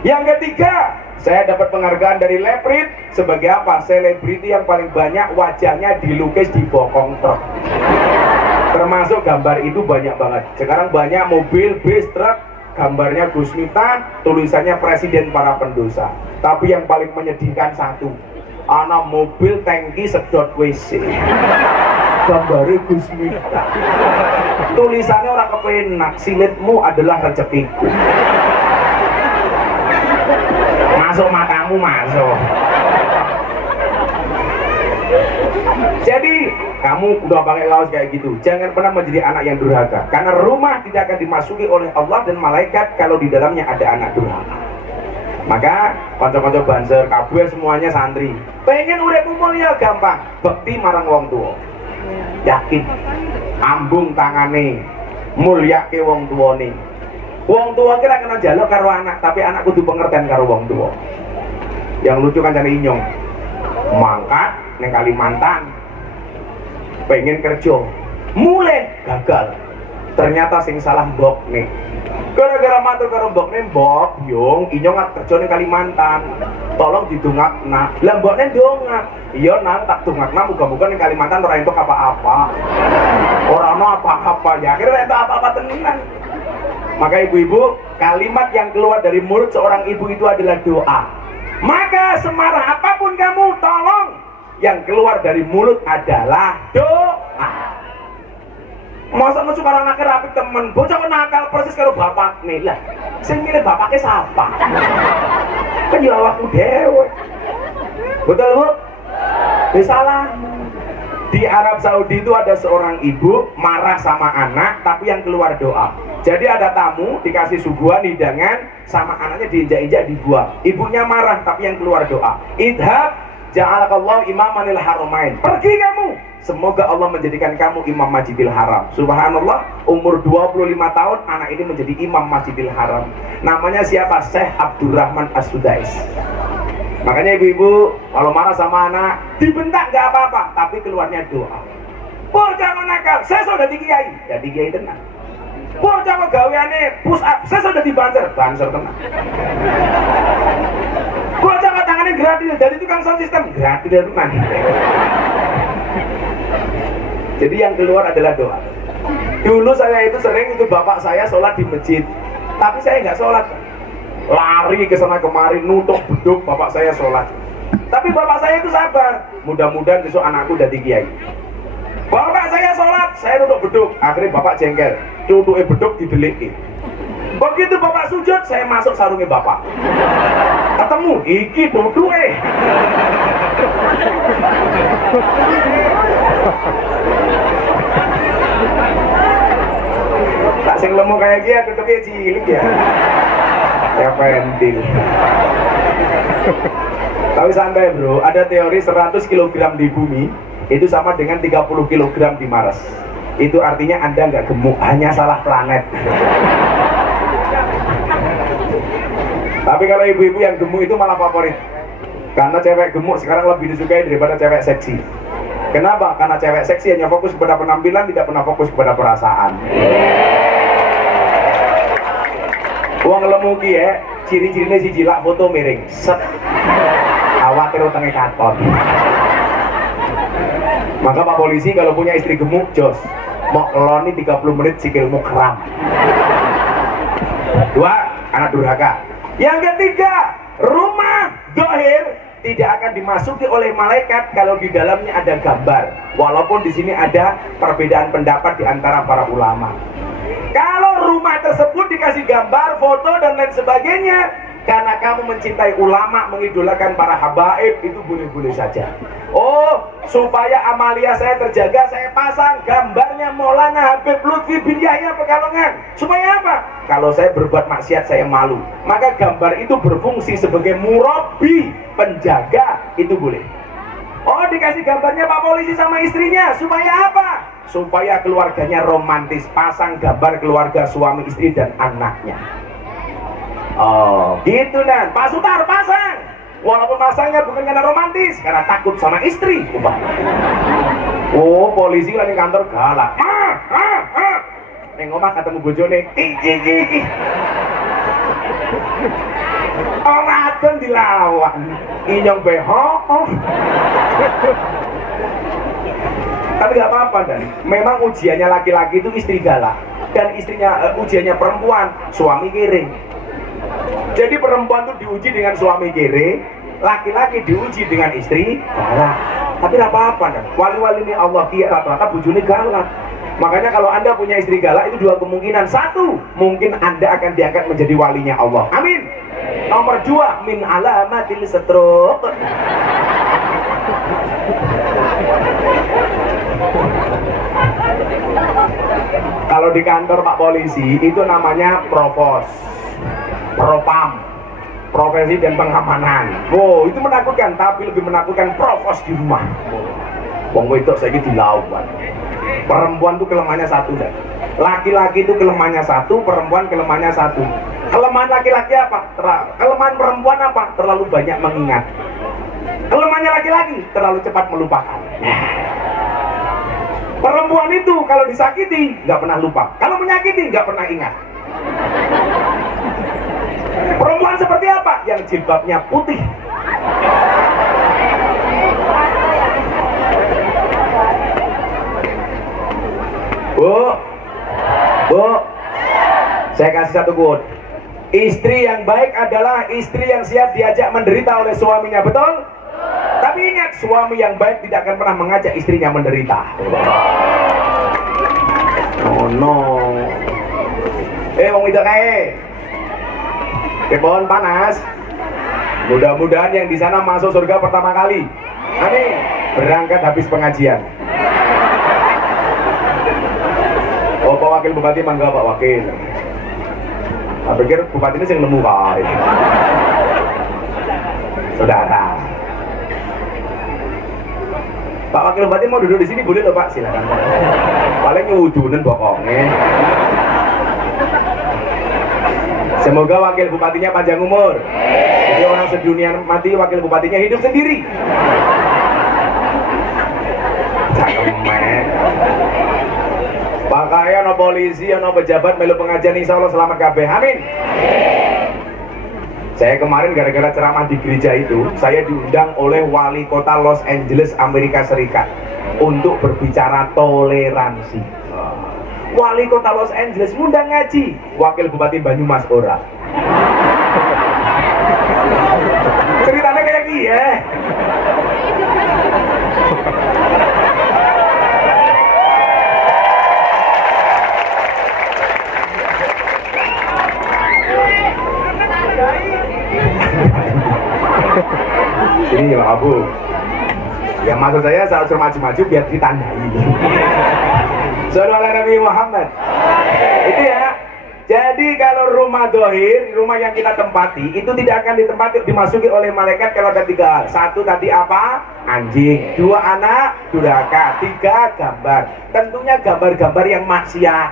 Yang ketiga, saya dapat penghargaan dari LEPRID sebagai apa? Selebriti yang paling banyak wajahnya dilukis di bokong truk. Termasuk gambar itu banyak banget. Sekarang banyak mobil, bis, truk, gambarnya Gus Miftah, tulisannya Presiden Para Pendosa. Tapi yang paling menyedihkan satu, anak mobil tangki sedot WC. Gambarnya Gus Miftah. Tulisannya orang kepenak, silitmu adalah rezekiku. Masuk matamu, masuk. Jadi kamu udah pakai kaos kayak gitu, jangan pernah menjadi anak yang durhaka, karena rumah tidak akan dimasuki oleh Allah dan malaikat kalau di dalamnya ada anak durhaka. Maka konco-konco banser kabeh semuanya santri pengen urip mulia gampang, bekti marang wong tua, yakin ambung tangane mulyake wong tuane. Wong tua kira kena jaluk karo anak, tapi anak kudu pengertian karo wong tua. Yang lucu kan cari inyong mangkat neng Kalimantan pengen kerja, mulai gagal. Ternyata sing salah mbok nih. Gara-gara matur karo mbok nih, mbok yung inyong kerja neng Kalimantan, tolong didongakna. Lah mbok nih dongak, iya nang tak dongakna, muga-muga neng Kalimantan ora entuk apa-apa. Ora ono apa-apa ya, akhirnya entuk apa-apa tenan. Maka ibu-ibu, kalimat yang keluar dari mulut seorang ibu itu adalah doa. Maka semarah apapun kamu, tolong yang keluar dari mulut adalah doa. Masa nu suka anaknya rapi temen, bocah nakal persis kalau bapak nih lah. Sing milih bapaknya siapa? Kan ya awakmu dewe. Betul bu? Salah. Di Arab Saudi itu ada seorang ibu marah sama anak, tapi yang keluar doa. Jadi ada tamu dikasih suguhan hidangan, sama anaknya diinjak-injak dibuang. Ibunya marah, tapi yang keluar doa. Idhab ja'alakallahu imamanil haramain. Pergi kamu. Semoga Allah menjadikan kamu imam Masjidil Haram. Subhanallah, umur 25 tahun anak ini menjadi imam Masjidil Haram. Namanya siapa? Syekh Abdurrahman As-Sudais. Makanya ibu-ibu kalau marah sama anak dibentak gak apa-apa, tapi keluarnya doa. Bocah nakal, saya sudah di kiai, jadi kiai tenang. Bocah gaweane push up, saya sudah di banser tenang. Bocah tangannya gratis, jadi tukang sound system gratis tenang. Jadi yang keluar adalah doa. Dulu saya itu sering ikut bapak saya sholat di masjid, tapi saya nggak sholat. Lari ke sana kemari, nutup beduk bapak saya sholat. Tapi bapak saya itu sabar. Mudah-mudahan besok anakku jadi kiai. Bapak saya sholat, saya nutup beduk. Akhirnya bapak jengkel, tutup beduk dideliki. Begitu bapak sujud, saya masuk sarungnya bapak. Ketemu, iki duduk tak sing lemu kayak dia, tutupnya cilik ya. Ya pentil. Tapi santai bro, ada teori 100 kg di bumi itu sama dengan 30 kg di Mars. Itu artinya Anda nggak gemuk, hanya salah planet. Tapi kalau ibu-ibu yang gemuk itu malah favorit. Karena cewek gemuk sekarang lebih disukai daripada cewek seksi. Kenapa? Karena cewek seksi hanya fokus kepada penampilan, tidak pernah fokus kepada perasaan. Uang lemuki ya, ciri-cirinya si jilak foto miring, set, khawatir utangnya katon. Maka Pak Polisi kalau punya istri gemuk, jos, mau keloni 30 menit sikilmu kram. 2, anak durhaka. Yang ketiga, rumah dohir tidak akan dimasuki oleh malaikat kalau di dalamnya ada gambar. Walaupun di sini ada perbedaan pendapat di antara para ulama. Kalau rumah tersebut dikasih gambar, foto dan lain sebagainya, karena kamu mencintai ulama, mengidolakan para habaib, itu boleh-boleh saja. Oh, supaya amalia saya terjaga, saya pasang gambarnya Maulana Habib Lutfi bin Yahya Pekalongan. Supaya apa? Kalau saya berbuat maksiat, saya malu. Maka gambar itu berfungsi sebagai murabi, penjaga, itu boleh. Oh, dikasih gambarnya Pak Polisi sama istrinya. Supaya apa? Supaya keluarganya romantis. Pasang gambar keluarga suami istri dan anaknya. Oh, gitu dan Pak Sutar pasang. Walaupun pasangnya bukan karena romantis, karena takut sama istri. Oh, polisi lagi kantor galak. Neng omah ketemu bojone. Orang akan dilawan. Inyong beho. Tapi nggak apa-apa dan memang ujiannya laki-laki itu istri galak dan istrinya ujiannya perempuan suami kere. Jadi perempuan itu diuji dengan suami kere, laki-laki diuji dengan istri galak. Tapi nggak apa-apa dan wali-wali ini Allah kia rata-rata bujune galak. Makanya kalau Anda punya istri galak itu 2 kemungkinan. 1, mungkin Anda akan diangkat menjadi walinya Allah. Amin. Nomor 2, min alamatil stroke. Kalau di kantor Pak Polisi itu namanya provos, propam, profesi dan pengamanan. Oh, itu menakutkan, tapi lebih menakutkan provos di rumah. Wong wedok saya dilawan. Perempuan itu kelemahannya 1 dan laki-laki itu kelemahannya 1, perempuan kelemahannya 1. Kelemahan laki-laki apa? Kelemahan perempuan apa? Terlalu banyak mengingat. Kelemahannya laki-laki terlalu cepat melupakan. Perempuan itu kalau disakiti nggak pernah lupa, kalau menyakiti nggak pernah ingat. Perempuan seperti apa? Yang jilbabnya putih. Bu, saya kasih satu quote. Istri yang baik adalah istri yang siap diajak menderita oleh suaminya, betul? Tapi ingat, suami yang baik tidak akan pernah mengajak istrinya menderita. Oh no. Wong itu ke pohon panas. Mudah-mudahan yang di sana masuk surga pertama kali. Amin. Berangkat habis pengajian. Oh, Pak Wakil Bupati mangga Pak Wakil. Saya pikir Bupati ini yang nemu Pak. Saudara. Pak Wakil Bupati mau duduk di sini boleh loh Pak, silakan. Paling nyudunan pokoknya. Semoga Wakil Bupatinya panjang umur. Jadi orang sedunia mati, Wakil Bupatinya hidup sendiri. Cakemek. Pakaian no polisi, no pejabat melu pengajian insya Allah selamat kabeh. Amin. Saya kemarin gara-gara ceramah di gereja itu, saya diundang oleh wali kota Los Angeles, Amerika Serikat untuk berbicara toleransi. Wali kota Los Angeles ngundang ngaji, wakil bupati Banyumas ora. Ceritanya kayak gini ya. Ini ya Abu. Ya maksud saya saat maju-maju biar ditandai. Sallallahu Nabi Muhammad. Itu ya. Jadi kalau rumah dohir, rumah yang kita tempati itu tidak akan ditempati dimasuki oleh malaikat kalau ada 3 hal. 1 tadi apa? Anjing. 2 anak durhaka. 3 gambar. Tentunya gambar-gambar yang maksiat.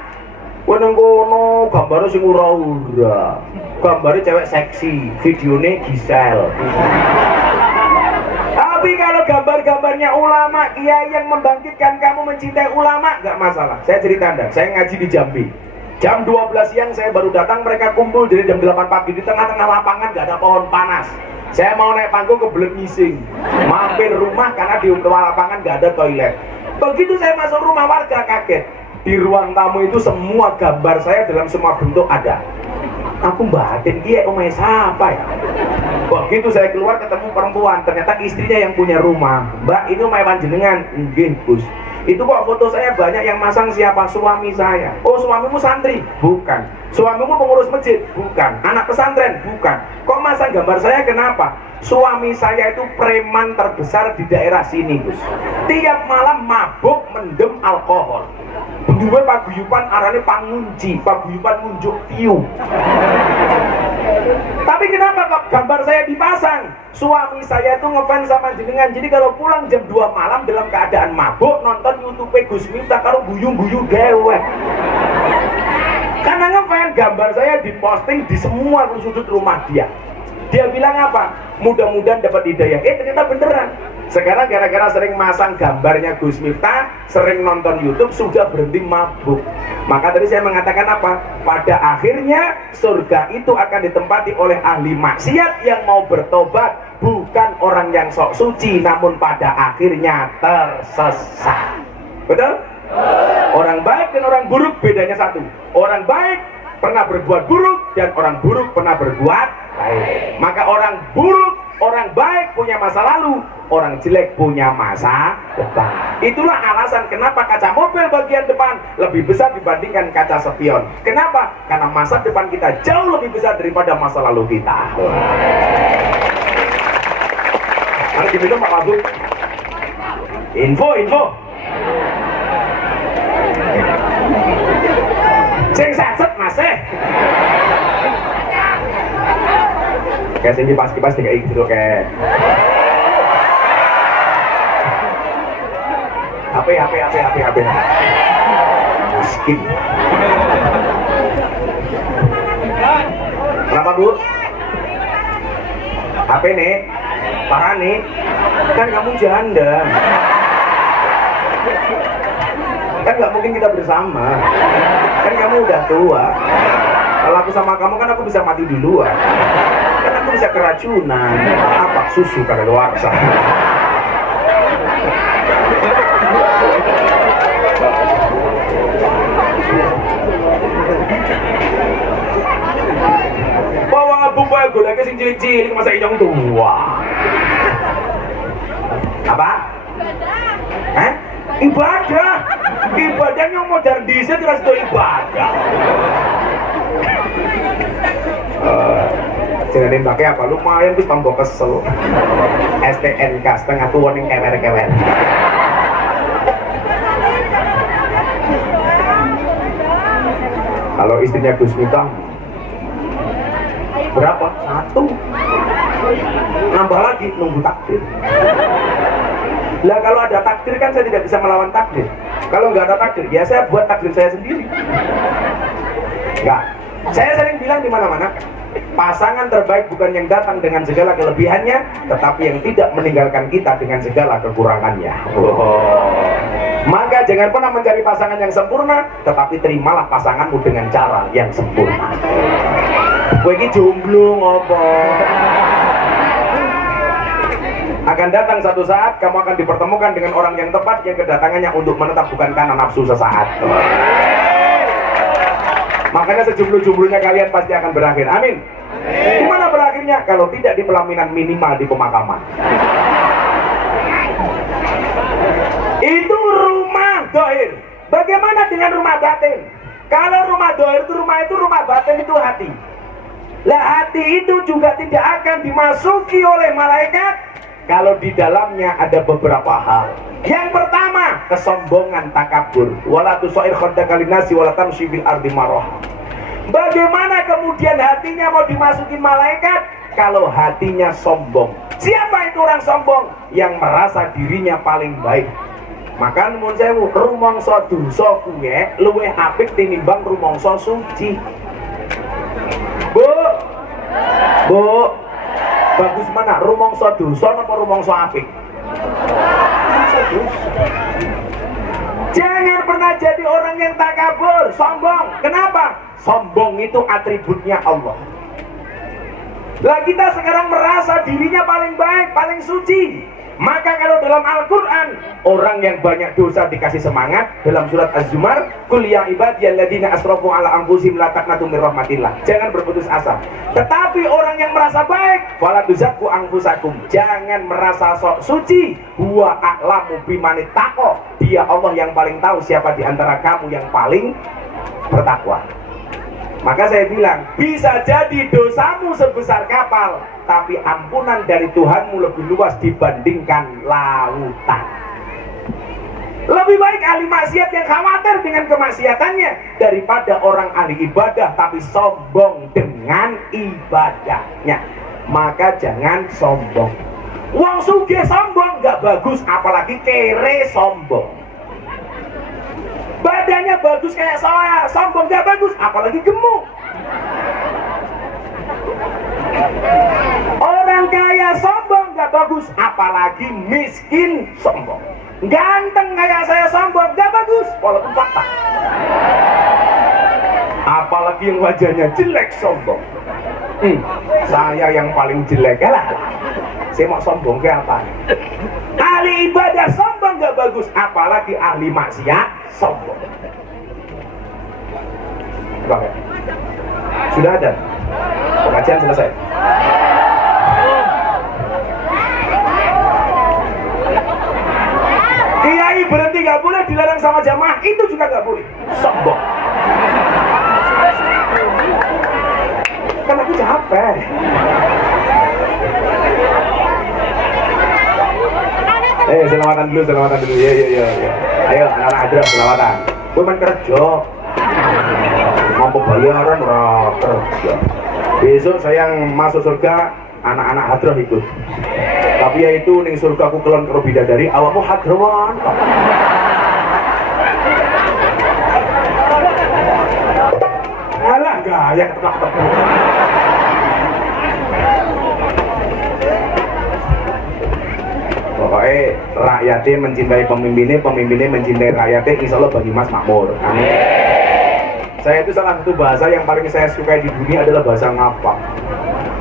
Kono gambarnya sing ura-ura. Gambarnya cewek seksi, videonya Gisel. Tapi kalau gambar-gambarnya ulama, kiai yang membangkitkan kamu mencintai ulama, nggak masalah. Saya cerita Anda, saya ngaji di Jambi. Jam 12 siang saya baru datang, mereka kumpul dari jam 8 pagi di tengah-tengah lapangan, nggak ada pohon panas. Saya mau naik panggung kebelet ngising, mampir rumah karena di lapangan nggak ada toilet. Begitu saya masuk rumah, warga kaget. Di ruang tamu itu semua gambar saya dalam semua bentuk ada. Aku batin dia omai siapa ya? Begitu saya keluar ketemu perempuan, ternyata istrinya yang punya rumah. Mbak, ini omai panjenengan? Nggih, Gus. Itu kok foto saya banyak yang masang siapa? Suami saya. Oh, suamimu santri? Bukan. Suamimu pengurus masjid? Bukan. Anak pesantren? Bukan. Kok masang gambar saya? Kenapa? Suami saya itu preman terbesar di daerah sini, Gus. Tiap malam mabuk mendem alkohol. Bendua paguyupan arane pangunci, paguyupan ngunjuk view. Tapi kenapa kok gambar saya dipasang? Suami saya itu ngefans sama jenengan. Jadi kalau pulang jam 2 malam dalam keadaan mabuk nonton YouTube Gus Miftah karo guyu-guyu dewek. Karena ngefans, gambar saya diposting di semua sudut rumah dia. Dia bilang apa? Mudah-mudahan dapat hidayah. Ternyata beneran. Sekarang gara-gara sering masang gambarnya Gus Miftah, sering nonton YouTube, sudah berhenti mabuk. Maka tadi saya mengatakan apa? Pada akhirnya surga itu akan ditempati oleh ahli maksiat yang mau bertobat, bukan orang yang sok suci, namun pada akhirnya tersesat. Betul? Orang baik dan orang buruk bedanya satu. Orang baik pernah berbuat buruk dan orang buruk pernah berbuat baik. Maka orang buruk, orang baik punya masa lalu, orang jelek punya masa depan. Itulah alasan kenapa kaca mobil bagian depan lebih besar dibandingkan kaca spion. Kenapa? Karena masa depan kita jauh lebih besar daripada masa lalu kita. Mari diminum Pak Wagub. Info. Sing sacet Mas kayak sing kipas-kipas kayak gitu kayak HP miskin. Kenapa Bu? HP nih parah nih, kan kamu janda, kan nggak mungkin kita bersama, kan kamu udah tua. Kalau aku sama kamu kan aku bisa mati duluan, kan aku bisa keracunan, apa susu kada luarsa. Bawa bumbu gue lagi sing cilik-cilik masa inyong tua. Apa? Ibadah yang modern dhisik terus do ibadah. Jangan pakai apa lumayan wis tambah kesel. STNK setengah tua ning kewer-kewer. Kalau istrinya Gus Miftah berapa? 1. Nambah lagi nunggu takdir. Lah kalau ada takdir kan saya tidak bisa melawan takdir. Kalau nggak ada takdir, ya saya buat takdir saya sendiri. Enggak. Saya sering bilang di mana-mana, pasangan terbaik bukan yang datang dengan segala kelebihannya, tetapi yang tidak meninggalkan kita dengan segala kekurangannya. Maka jangan pernah mencari pasangan yang sempurna, tetapi terimalah pasanganmu dengan cara yang sempurna. Kowe iki jomblo ngopo? Akan datang satu saat kamu akan dipertemukan dengan orang yang tepat yang kedatangannya untuk menetap bukan karena nafsu sesaat. Makanya sejomblo-jomblonya kalian pasti akan berakhir. Amin. Gimana berakhirnya? Kalau tidak di pelaminan, minimal di pemakaman. Itu rumah dohir. Bagaimana dengan rumah batin? Kalau rumah dohir itu rumah batin itu hati. Lah hati itu juga tidak akan dimasuki oleh malaikat kalau di dalamnya ada beberapa hal. Yang pertama, kesombongan, takabur. Wala tusair khaddaka linnasi wala tamshi fil ardi marah. Bagaimana kemudian hatinya mau dimasukin malaikat kalau hatinya sombong? Siapa itu orang sombong? Yang merasa dirinya paling baik. Maka nuwun sewu, rumangsa dosa kuwe luwih apik tinimbang rumangsa suci. Bu, bagus mana? Rumangsa dosa apa rumangsa apik? Rumangsa dosa. Jangan pernah jadi orang yang takabur, sombong. Kenapa? Sombong itu atributnya Allah. Lah kita sekarang merasa dirinya paling baik, paling suci. Maka kalau dalam Al-Quran, orang yang banyak dosa dikasih semangat. Dalam surat Az-Zumar, Qul ya ibadiyalladzina asrafu ala anfusihim la taqnatu min rahmatillah. Jangan berputus asa. Tetapi orang yang merasa baik, fala tuzakku anfusakum. Jangan merasa sok suci. Huwa a'lamu bimani taqwa. Dia Allah yang paling tahu siapa di antara kamu yang paling bertakwa. Maka saya bilang, bisa jadi dosamu sebesar kapal, tapi ampunan dari Tuhanmu lebih luas dibandingkan lautan. Lebih baik ahli maksiat yang khawatir dengan kemaksiatannya daripada orang ahli ibadah tapi sombong dengan ibadahnya. Maka jangan sombong. Wong sugih sombong gak bagus, apalagi kere sombong. Badannya bagus kayak saya, sombong gak bagus, apalagi gemuk. Orang kaya sombong gak bagus, apalagi miskin sombong. Ganteng kayak saya sombong gak bagus, walaupun fakta. Apalagi yang wajahnya jelek sombong. Saya yang paling jelek lah. Saya mau sombong ke apa? Ahli ibadah sombong gak bagus, apalagi ahli maksiat sombong. Oke. Sudah ada. Pengajian selesai. Kiai berhenti gak boleh, dilarang sama jamaah, itu juga gak boleh. Sombong. Kan aku capek. Selamatan dulu. Ya. Ayo, anak-anak hadrah selamatan. Gue main kerja. Mampu bayaran kerja. Besok saya yang masuk surga, anak-anak hadrah ikut. Tapi ya itu ning surga aku kelon karo bidadari, awakmu hadrawan. Alah gaya ketek-ketek. Pokoknya rakyatnya mencintai pemimpinnya, pemimpinnya mencintai rakyatnya, insya Allah bagi mas makmur. Amin. Saya itu salah satu bahasa yang paling saya sukai di dunia adalah bahasa ngapa.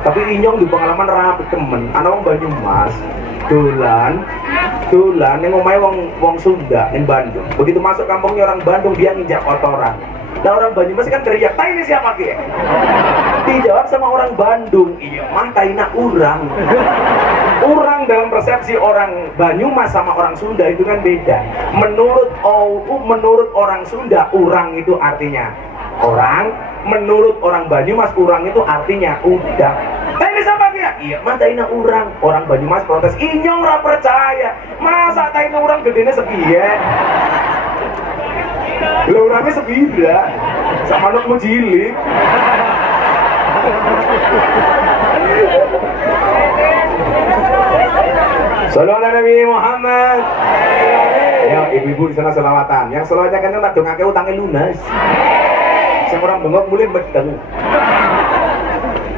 Tapi inyong di pengalaman rapi temen, anak wong Banyumas, dolan, yang ngomongnya wong Sunda, yang Bandung. Begitu masuk kampungnya orang Bandung, dia nginjak kotoran. Nah orang Banyumas kan teriak, "Tai ini siapa ki?" Dijawab sama orang Bandung, "Iya mah taina urang." Urang dalam persepsi orang Banyumas sama orang Sunda itu kan beda. Menurut orang Sunda, urang itu artinya orang. Menurut orang Banyumas, urang itu artinya udang. Taina siapa ki? Iya mah taina urang. Orang Banyumas protes, "Inyong ora percaya. Masa taina urang gedene sekiye?" Lah orangnya sebida sama anakmu cilik. Sallallahu Nabi Muhammad. Ya ibu-ibu di sana selawatan. Yang selawatnya kan tak dongake utangnya lunas. Sing orang bengok mulai medeng.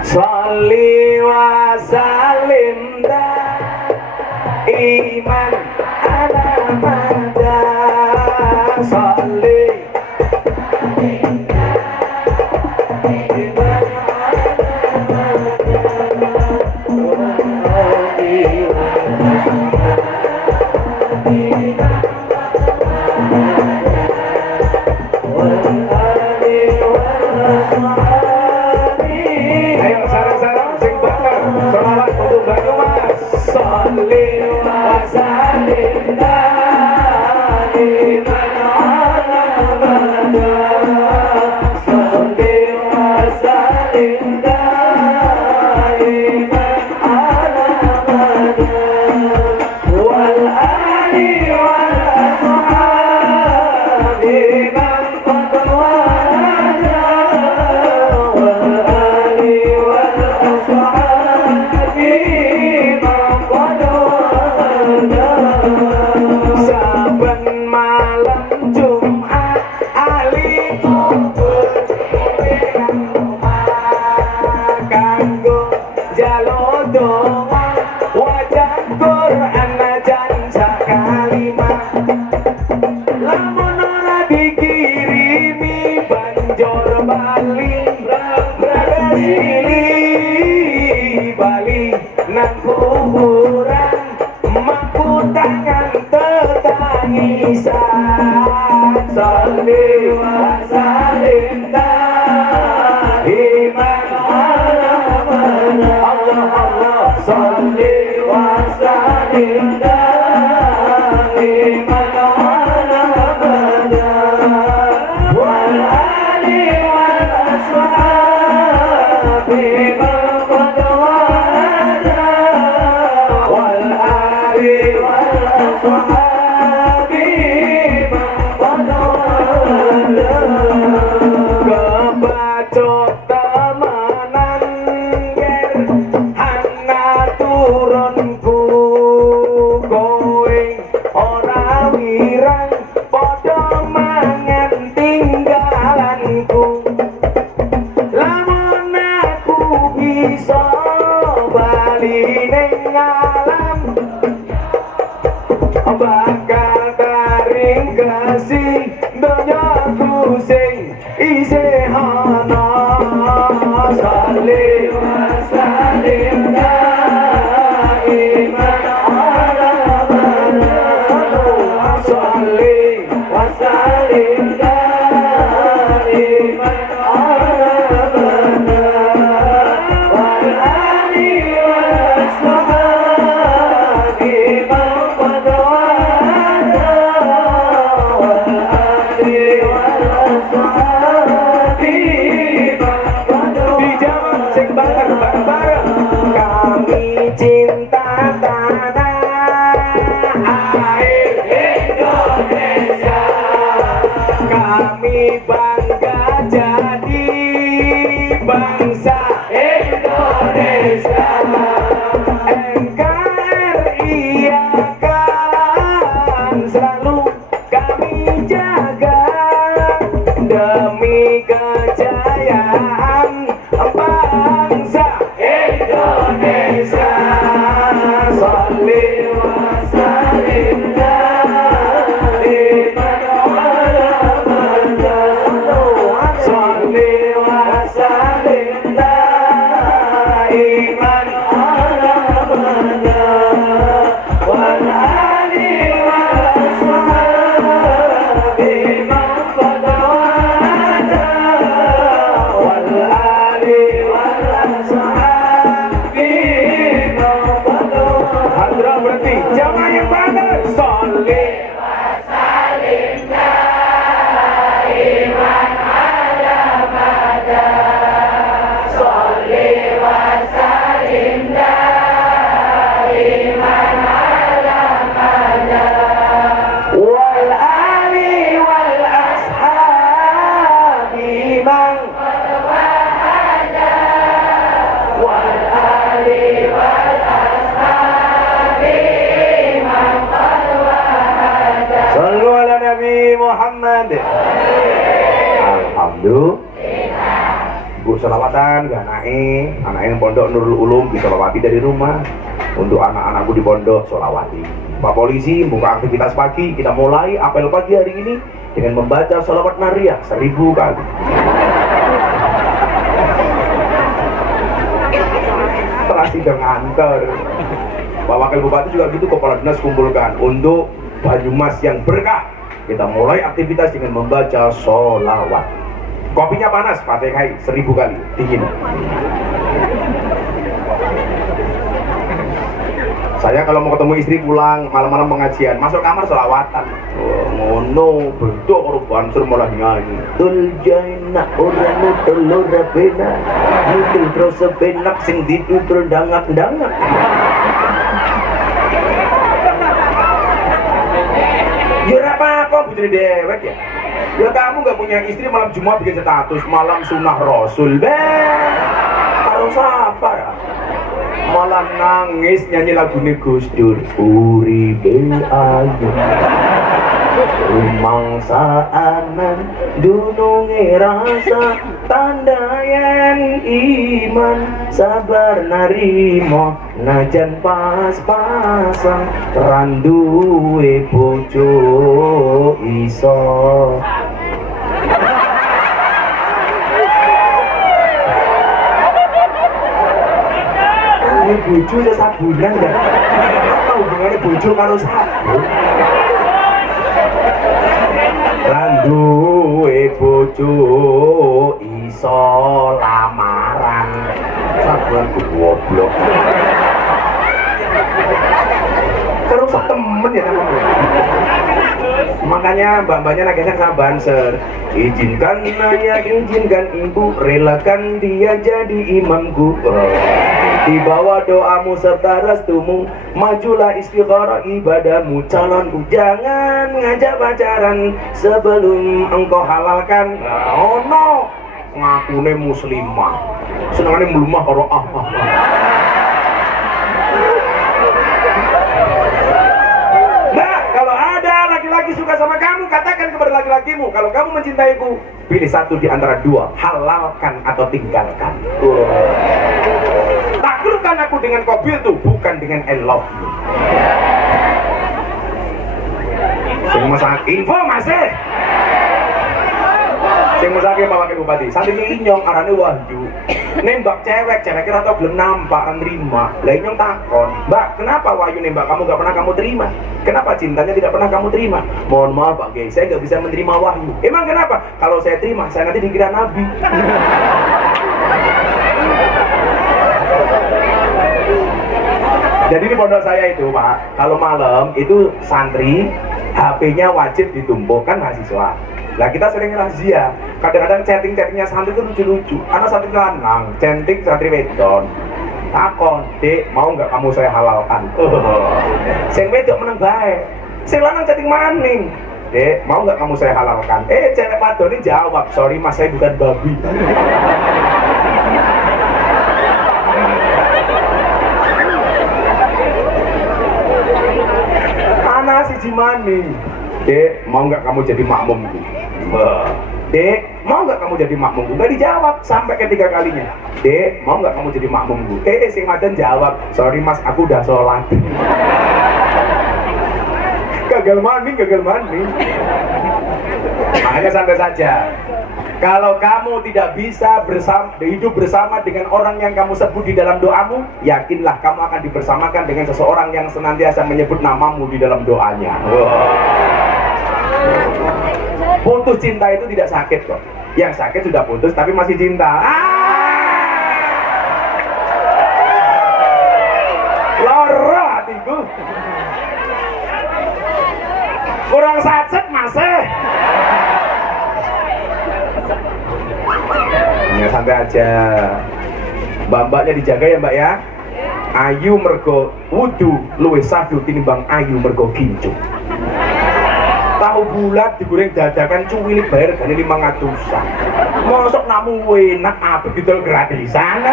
Sholli wa sallim da iman ala mada. Sholli Sholli wa sallim daiman ala lamun ora dikirimi banjur bali bali nang kuburan mampu tangan tetangisan salli wa sallim iman Allah Allah salli wa sallim iman wal ali wal ashabi qad wa'ada wal ali wal ashabi qad wa'ada kebacot temenan ger ana turunku kowe ora wirang padha mangan tinggalanku lamun aku bisa bali ning alam bakal taring kasih donyaku sing isih ana salli wa sallim daiman ala man salli wa sallim daiman ala man wal ali wal ashabi man qad wa'ada wal ali wal ashabi man qad wa'ada sing bareng-bareng kami cinta tanah air Indonesia kami bangga jadi bangsa Indonesia NKRI akan selalu kami jaga demi kejayaan bangsa Indonesia salli wa sallim daiman ala man salli wa sallim daiman ala man wal ali wal ashabi man qad wa'ada wal ali wal ashabi man qad wa'ada hadra berhenti jamaah yang banget salli wal ali wal ashabi man wal ali wal ashabi man sallu ala nabi Muhammad alhamdulillah Bu selawatan gak anaknya yang pondok Nurul Ulum bisa selawati dari rumah untuk anak-anakku di pondok selawati Pak Polisi buka aktivitas pagi kita mulai apel pagi hari ini dengan membaca sholawat nariyah 1000 kali setelah sidang ngantor Pak Wakil Bupati juga gitu kepala dinas kumpulkan untuk Banyumas yang berkah kita mulai aktivitas dengan membaca sholawat kopinya panas Fatihah 1000 kali dingin saya kalau mau ketemu istri pulang malam-malam pengajian masuk kamar sholawatan ngono bentuk korban sur malah nyanyi tul jaina ora nutul ora bena nutul terus sebenak sing ditutul dangak-dangak ya apa-apa putri dewek ya ya kamu gak punya istri malam Jumat bikin status malam sunnah Rasul harus apa ya malah nangis nyanyi lagu Gus Dur uribe ayu rumangsa anan dununge rasa tanda yen iman sabar narimo najan pas-pasan randuwe bojo iso bojo ya sabulan ya. Apa hubungannya bojo karo sabun? Randuwe bojo iso lamaran. Sabulan goblok. Kerusak temen ya namanya. Makanya mbak-mbaknya nagesek sama banser. Izinkan ayah, izinkan ibu, relakan dia jadi imamku. Dibawa doamu serta restumu, majulah istikharah ibadahmu. Calonku jangan ngajak pacaran sebelum engkau halalkan. Oh no, ngakune muslimah, senengane melumah karo laki-laki suka sama kamu, katakan kepada laki-lakimu, kalau kamu mencintaiku, pilih satu di antara dua, halalkan atau tinggalkan. Taklukkan aku dengan kobil tuh, bukan dengan I love you. Sing masak info masih. Sing masak Pak Wakil Bupati, santri inyong arane Wahyu. Nembak cewek, ceweknya atau belum nampak kan terima. Lah inyong takon, Mbak, kenapa Wahyu nembak kamu gak pernah kamu terima? Kenapa cintanya tidak pernah kamu terima? Mohon maaf Pak Gey, saya gak bisa menerima Wahyu. Emang kenapa? Kalau saya terima, saya nanti dikira nabi. Jadi di pondok saya itu Pak, kalau malam itu santri HP-nya wajib ditumpukkan mahasiswa. Lah kita sering razia, kadang-kadang chatting-chattingnya santri itu lucu-lucu. Anak santri lanang, chatting santri wedon. Takon, Dek, mau nggak kamu saya halalkan? Sing wedok meneng bae. Sing lanang chatting maning. Dek, mau nggak kamu saya halalkan? Cewek padon ini jawab, sorry mas, saya bukan babi. Anak si maning. Dek, mau nggak kamu jadi makmumku? Dek, mau nggak kamu jadi makmumku? Nggak dijawab sampai ketiga kalinya. Dek, mau nggak kamu jadi makmumku? Sing madan jawab, sorry mas, aku udah sholat. Gagal maning. Makanya santai saja. Kalau kamu tidak bisa hidup bersama dengan orang yang kamu sebut di dalam doamu, yakinlah kamu akan dibersamakan dengan seseorang yang senantiasa menyebut namamu di dalam doanya. Putus cinta itu tidak sakit kok. Yang sakit sudah putus tapi masih cinta. Loro hatiku. Kurang sacet masih. Ya santai aja. Mbak-mbaknya dijaga ya mbak ya. Ayu mergo wudu luwih sadu tinimbang ayu mergo gincu. Tahu bulat digoreng dadakan cuwilik bayar gane 500-an. Mosok namu enak apa didol gratisan.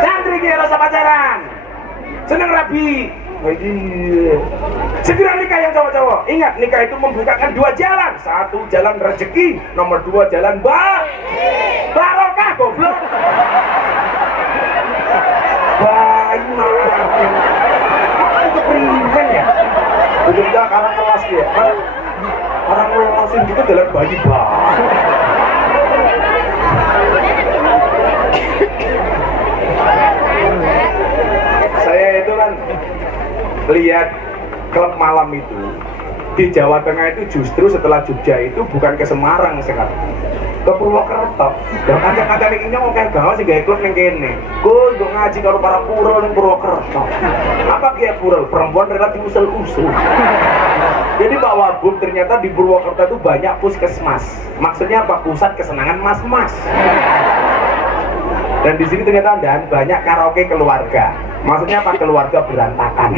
Santri ki rasa pacaran. Seneng rabi. Segera nikah yang cowok-cowok. Ingat, nikah itu membukakan dua jalan. Satu jalan rezeki, nomor dua jalan barokah goblok. Bayu keprimen ya. Udah karang kelas ya. Orang ngelasin gitu dalam bayi Saya itu kan lihat klub malam itu di Jawa Tengah itu justru setelah Jogja itu bukan ke Semarang sekarang, ke Purwokerto. Dan kata-kata ini mau kayak gawe sih gaya klub yang kene. Gue ngaji karo para pura yang Purwokerto. Apa kayak pura? Perempuan relatif usul-usul. Jadi Pak Wabub ternyata di Purwokerto itu banyak puskesmas. Maksudnya apa? Pusat kesenangan mas-mas. Dan di sini ternyata banyak karaoke keluarga. Maksudnya apa? Keluarga berantakan.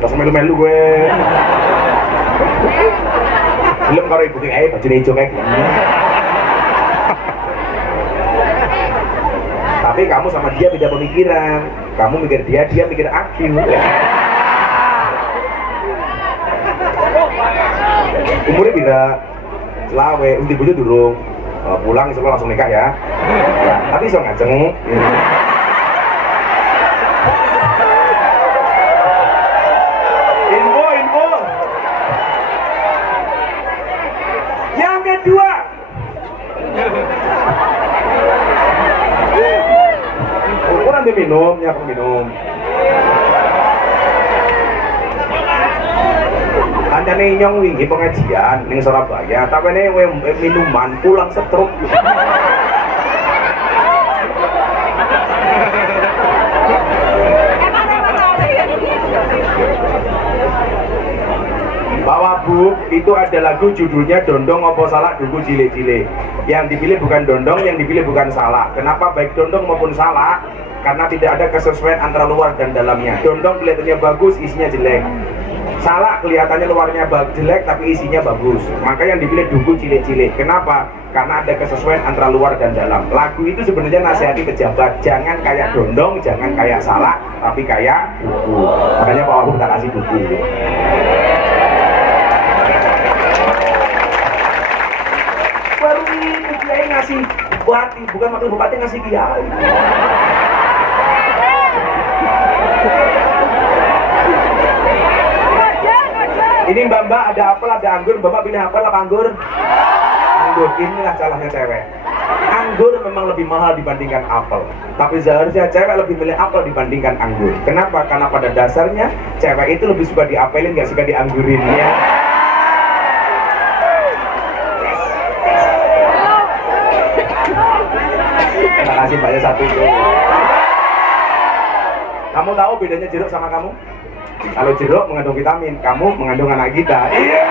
Terus melu-melu gue. Belum kalau ibu kayak baju hijau kayak gini. Tapi kamu sama dia beda pemikiran. Kamu mikir dia mikir aku. Umurnya bila selawe, undi bojo durung pulang insya Allah langsung nikah ya. Tapi so ngajeng. Info. Yang kedua, ukuran dia minum, ya aku minum. Kancane nyong wingi pengajian ning Surabaya, tapi ini minuman pulang stroke. Bawa Bu, itu ada lagu judulnya Dondong Opo Salak Duku Cile-Cile. Yang dipilih bukan dondong, yang dipilih bukan salak. Kenapa baik dondong maupun salak? Karena tidak ada kesesuaian antara luar dan dalamnya. Dondong kelihatannya bagus, isinya jelek. Salak kelihatannya luarnya jelek tapi isinya bagus. Maka yang dipilih duku cilik-cilik. Kenapa? Karena ada kesesuaian antara luar dan dalam. Lagu itu sebenarnya nasihati pejabat, jangan kayak dondong, jangan kayak salak, tapi kayak duku. Makanya Pak Wahub tak kasih duku. Baru ini kiai ngasih bupati, bukan wakil bupati ngasih kiai. Ini mbak ada apel ada anggur, bapak pilih apel apa anggur? Anggur. Inilah salahnya cewek. Anggur memang lebih mahal dibandingkan apel, tapi seharusnya cewek lebih milih apel dibandingkan anggur. Kenapa? Karena pada dasarnya cewek itu lebih suka diapelin, gak suka dianggurin ya. Terima kasih Mbaknya satu itu. Kamu tahu bedanya jeruk sama kamu? Kalau jeruk mengandung vitamin, kamu mengandung anak kita. Iya.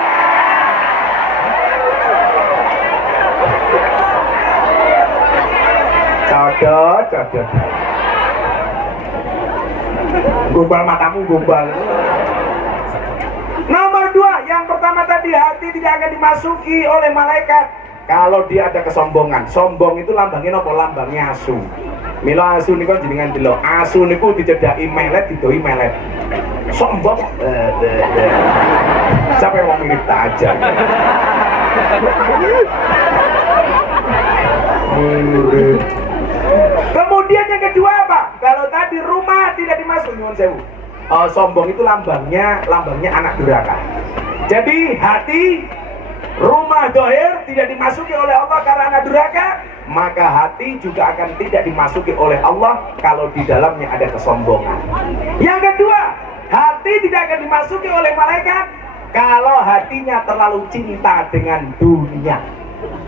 Codot. Gombal matamu, gombal. Nomor 2, yang pertama tadi, hati tidak akan dimasuki oleh malaikat kalau dia ada kesombongan. Sombong itu lambangnya apa? Lambangnya asu. Mila asu niku jenengan delok. Asu niku dicedhaki melet, didoi melet. Sombong. Siapa yang mau mirip aja? Kemudian yang kedua apa? Kalau tadi rumah tidak dimasuki, nyuwun sewu. Sombong itu lambangnya anak durhaka. Jadi hati, rumah dohir tidak dimasuki oleh Allah karena anak durhaka, maka hati juga akan tidak dimasuki oleh Allah kalau di dalamnya ada kesombongan. Yang kedua, hati tidak akan dimasuki oleh malaikat kalau hatinya terlalu cinta dengan dunia.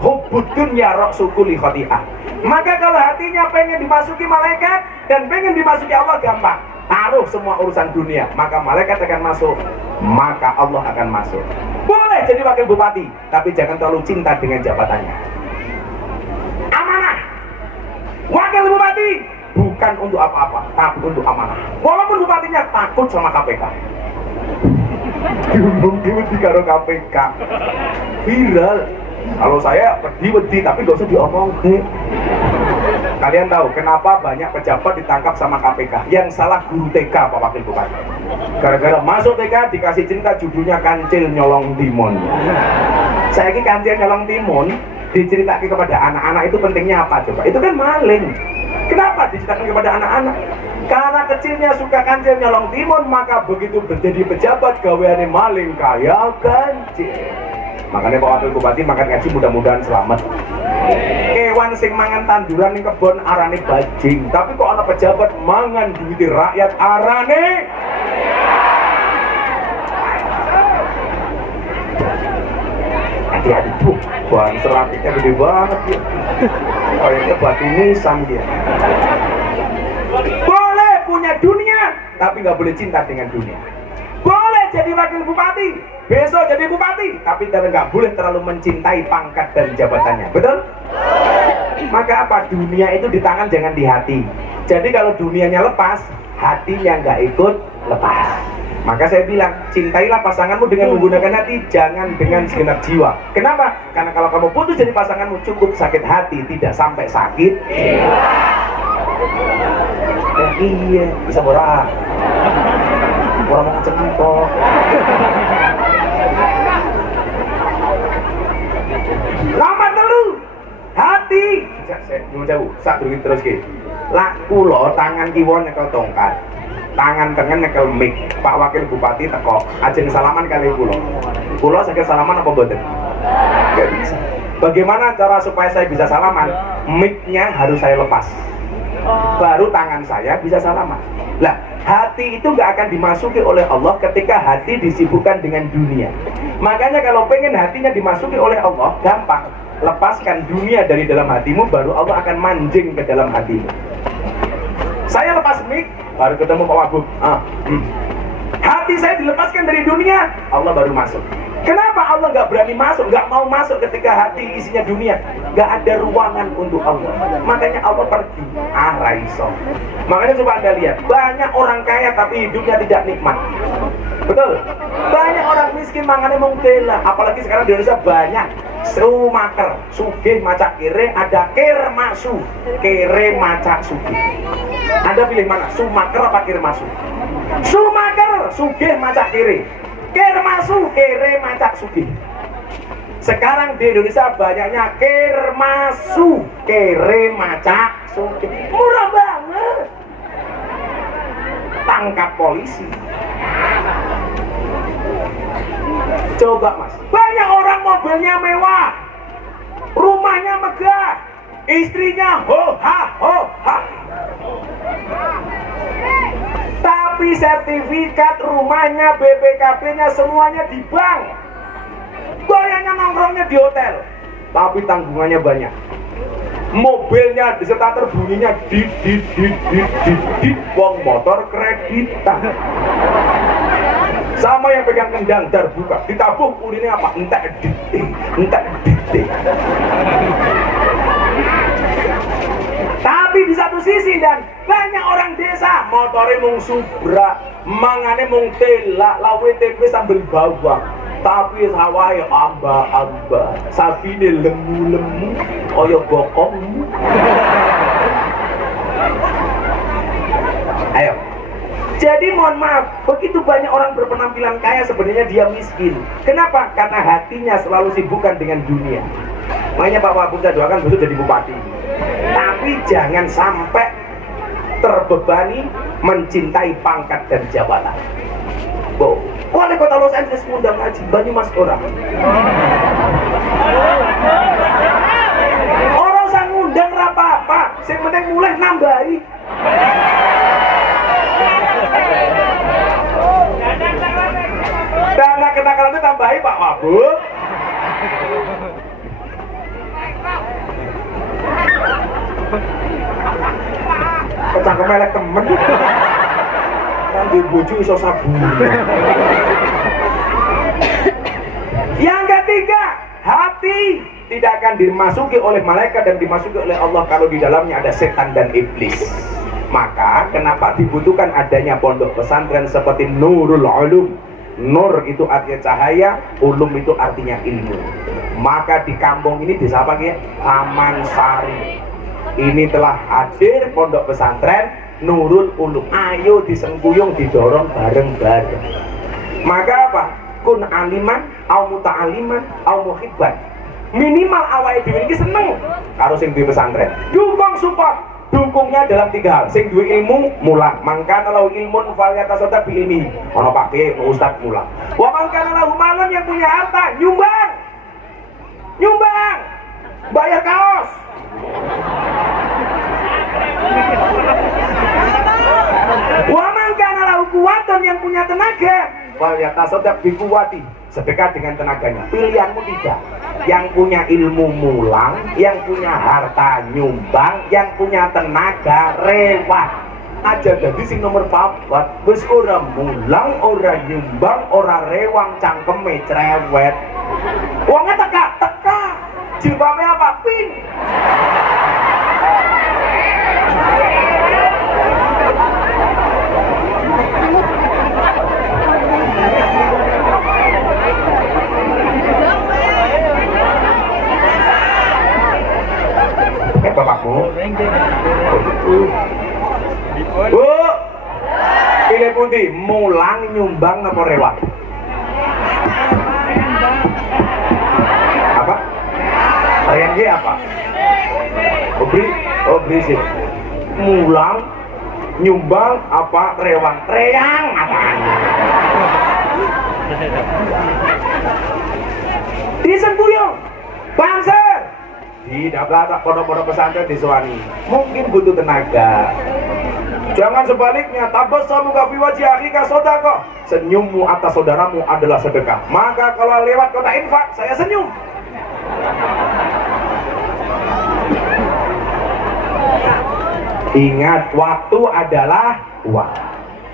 Hubbud dunya ra'su kulli khati'ah. Maka kalau hatinya pengen dimasuki malaikat dan pengen dimasuki Allah, gampang. Taruh semua urusan dunia, maka malaikat akan masuk, maka Allah akan masuk. Boleh jadi wakil bupati, tapi jangan terlalu cinta dengan jabatannya. Amanah. Wakil bupati bukan untuk apa-apa, tapi untuk amanah. Walaupun bupatinya takut sama KPK. Diumum-umum di karo KPK. Viral. Kalau saya wedi-wedi, tapi gak usah diomong. Kalian tahu kenapa banyak pejabat ditangkap sama KPK? Yang salah guru TK Pak Wakil Bupati. Gara-gara masuk TK dikasih cerita judulnya Kancil Nyolong Timun. Saya ini Kancil Nyolong Timun diceritakan kepada anak-anak itu pentingnya apa coba? Itu kan maling. Kenapa diceritakan kepada anak-anak? Karena kecilnya suka kancil nyolong timun, maka begitu menjadi pejabat gaweane maling kaya kancil. Makanya Pak Wakil Bupati makan ngaji mudah-mudahan selamat. Kewan sing mangan tanduran ning kebon arane bajing, tapi kok ana pejabat mangan duit rakyat arane hati-hati tuh, bahan seratnya gede banget ya. Kayaknya batu nisan dia. Boleh punya dunia, tapi nggak boleh cinta dengan dunia. Boleh jadi wakil bupati, besok jadi bupati, tapi nggak boleh terlalu mencintai pangkat dan jabatannya. Betul? Maka apa? Dunia itu di tangan, jangan di hati. Jadi kalau dunianya lepas, hatinya nggak ikut lepas. Maka saya bilang, cintailah pasanganmu dengan menggunakan hati, jangan dengan segenap jiwa. Kenapa? Karena kalau kamu putus jadi pasanganmu, cukup sakit hati, tidak sampai sakit. Iya, bisa ora. Ora mau cetok. Nomor 3, hati. Jauh, sak durung terus ki. Lah kula tangan kiwa nyekel tongkat. Tangan tengen nyekel mic. Pak Wakil Bupati teko, ajeng salaman kali kula. Kula saged salaman apa mboten? Gak bisa. Bagaimana cara supaya saya bisa salaman? Mic-nya harus saya lepas. Baru tangan saya bisa salaman. Lah, hati itu nggak akan dimasuki oleh Allah ketika hati disibukkan dengan dunia. Makanya kalau pengen hatinya dimasuki oleh Allah, gampang. Lepaskan dunia dari dalam hatimu, baru Allah akan manjing ke dalam hatimu. Saya lepas mic, baru ketemu Pak Wagub. Hati saya dilepaskan dari dunia, Allah baru masuk. Kenapa Allah nggak berani masuk, nggak mau masuk ketika hati isinya dunia? Nggak ada ruangan untuk Allah. Makanya Allah pergi. Raiso. Makanya coba Anda lihat, banyak orang kaya tapi hidupnya tidak nikmat. Betul? Banyak orang miskin mangannya mung tela. Apalagi sekarang di Indonesia banyak Sumaker, sugih macak kere, ada kermasu, kere macak sugih. Anda pilih mana? Sumaker apa kermasu? Sumaker, sugih macak kere. Kermasu, kere macak sugih. Sekarang di Indonesia banyaknya kermasu, kere macak sugih. Murah banget. Tangkap polisi. Coba mas, banyak orang mobilnya mewah, rumahnya megah, istrinya ho ha. Tapi sertifikat rumahnya, BPKB-nya semuanya di bank. Bayarnya nongkrongnya di hotel, tapi tanggungannya banyak. Mobilnya di starter bunyinya dit, wong motor kreditan. Sama yang pegang kendang terbuka, ditabung urinnya apa? Entek dit. Tapi di satu sisi dan banyak orang desa motornya mung subra, mangane mung telak, lawe tempe sambil bawang. Tapi sawahnya amba, sabine lemu, kaya bokong. Ayo. Jadi mohon maaf, begitu banyak orang berpenampilan kaya sebenarnya dia miskin. Kenapa? Karena hatinya selalu sibukkan dengan dunia. Makanya Pak Wagub saya doakan besok jadi bupati. Tapi jangan sampai terbebani mencintai pangkat dan jabatan. Wali kota Los Angeles ngundang ngaji, Banyumas orang. Orang usah ngundang apa-apa, yang penting mulai nambahi. Dana kenakalan itu tambahi Pak Wagub. Kecangkem elek temen. Kan di bojo iso sabun. Yang ketiga, hati tidak akan dimasuki oleh malaikat dan dimasuki oleh Allah kalau di dalamnya ada setan dan iblis. Maka kenapa dibutuhkan adanya pondok pesantren seperti Nurul Ulum? Nur itu artinya cahaya, ulum itu artinya ilmu. Maka di kampung ini disapa kayak Taman Sari. Ini telah hadir pondok pesantren Nurul Ulum. Ayo disengguyung, didorong bareng-bareng. Maka apa? Kun aliman, au muta'aliman, au muhibban. Minimal awake dhewe iki seneng karo sing di pesantren. Dukung support. Dukungnya dalam 3 hal. Sing duwe ilmu mulang, mangkana lahu ilmun falyatasadaq bi ilmi. Ono Pak Ki, ustaz mulang. Wa mangkana lahu malun, yang punya harta nyumbang. Nyumbang. Bayar kaos. Wa mangkana lahu kuwatun, yang punya tenaga, falyatasadaq bi kuwati. Sedekah dengan tenaganya. Pilihanmu 3. Yang punya ilmu mulang, yang punya harta nyumbang, yang punya tenaga rewat. Aja jadi sing nomor 4. Wis ora mulang, ora nyumbang, ora rewang, cangkeme cerewet. Wonge teka. Jilbabe apa? Pink. Bapakku. pundi? Mulang, nyumbang, napa rewang? Apa? Reyang ki apa? Obri sih. Mulang, nyumbang, apa rewang? Reyang apaan? Disembuyung, Banser. Di daftar pondok-pondok pesantren disuani. Mungkin butuh tenaga. Jangan sebaliknya, tabassamuka fi wajhi akhika shadaqah. Senyummu atas saudaramu adalah sedekah. Maka kalau lewat kota infak, saya senyum. Ingat, waktu adalah uang.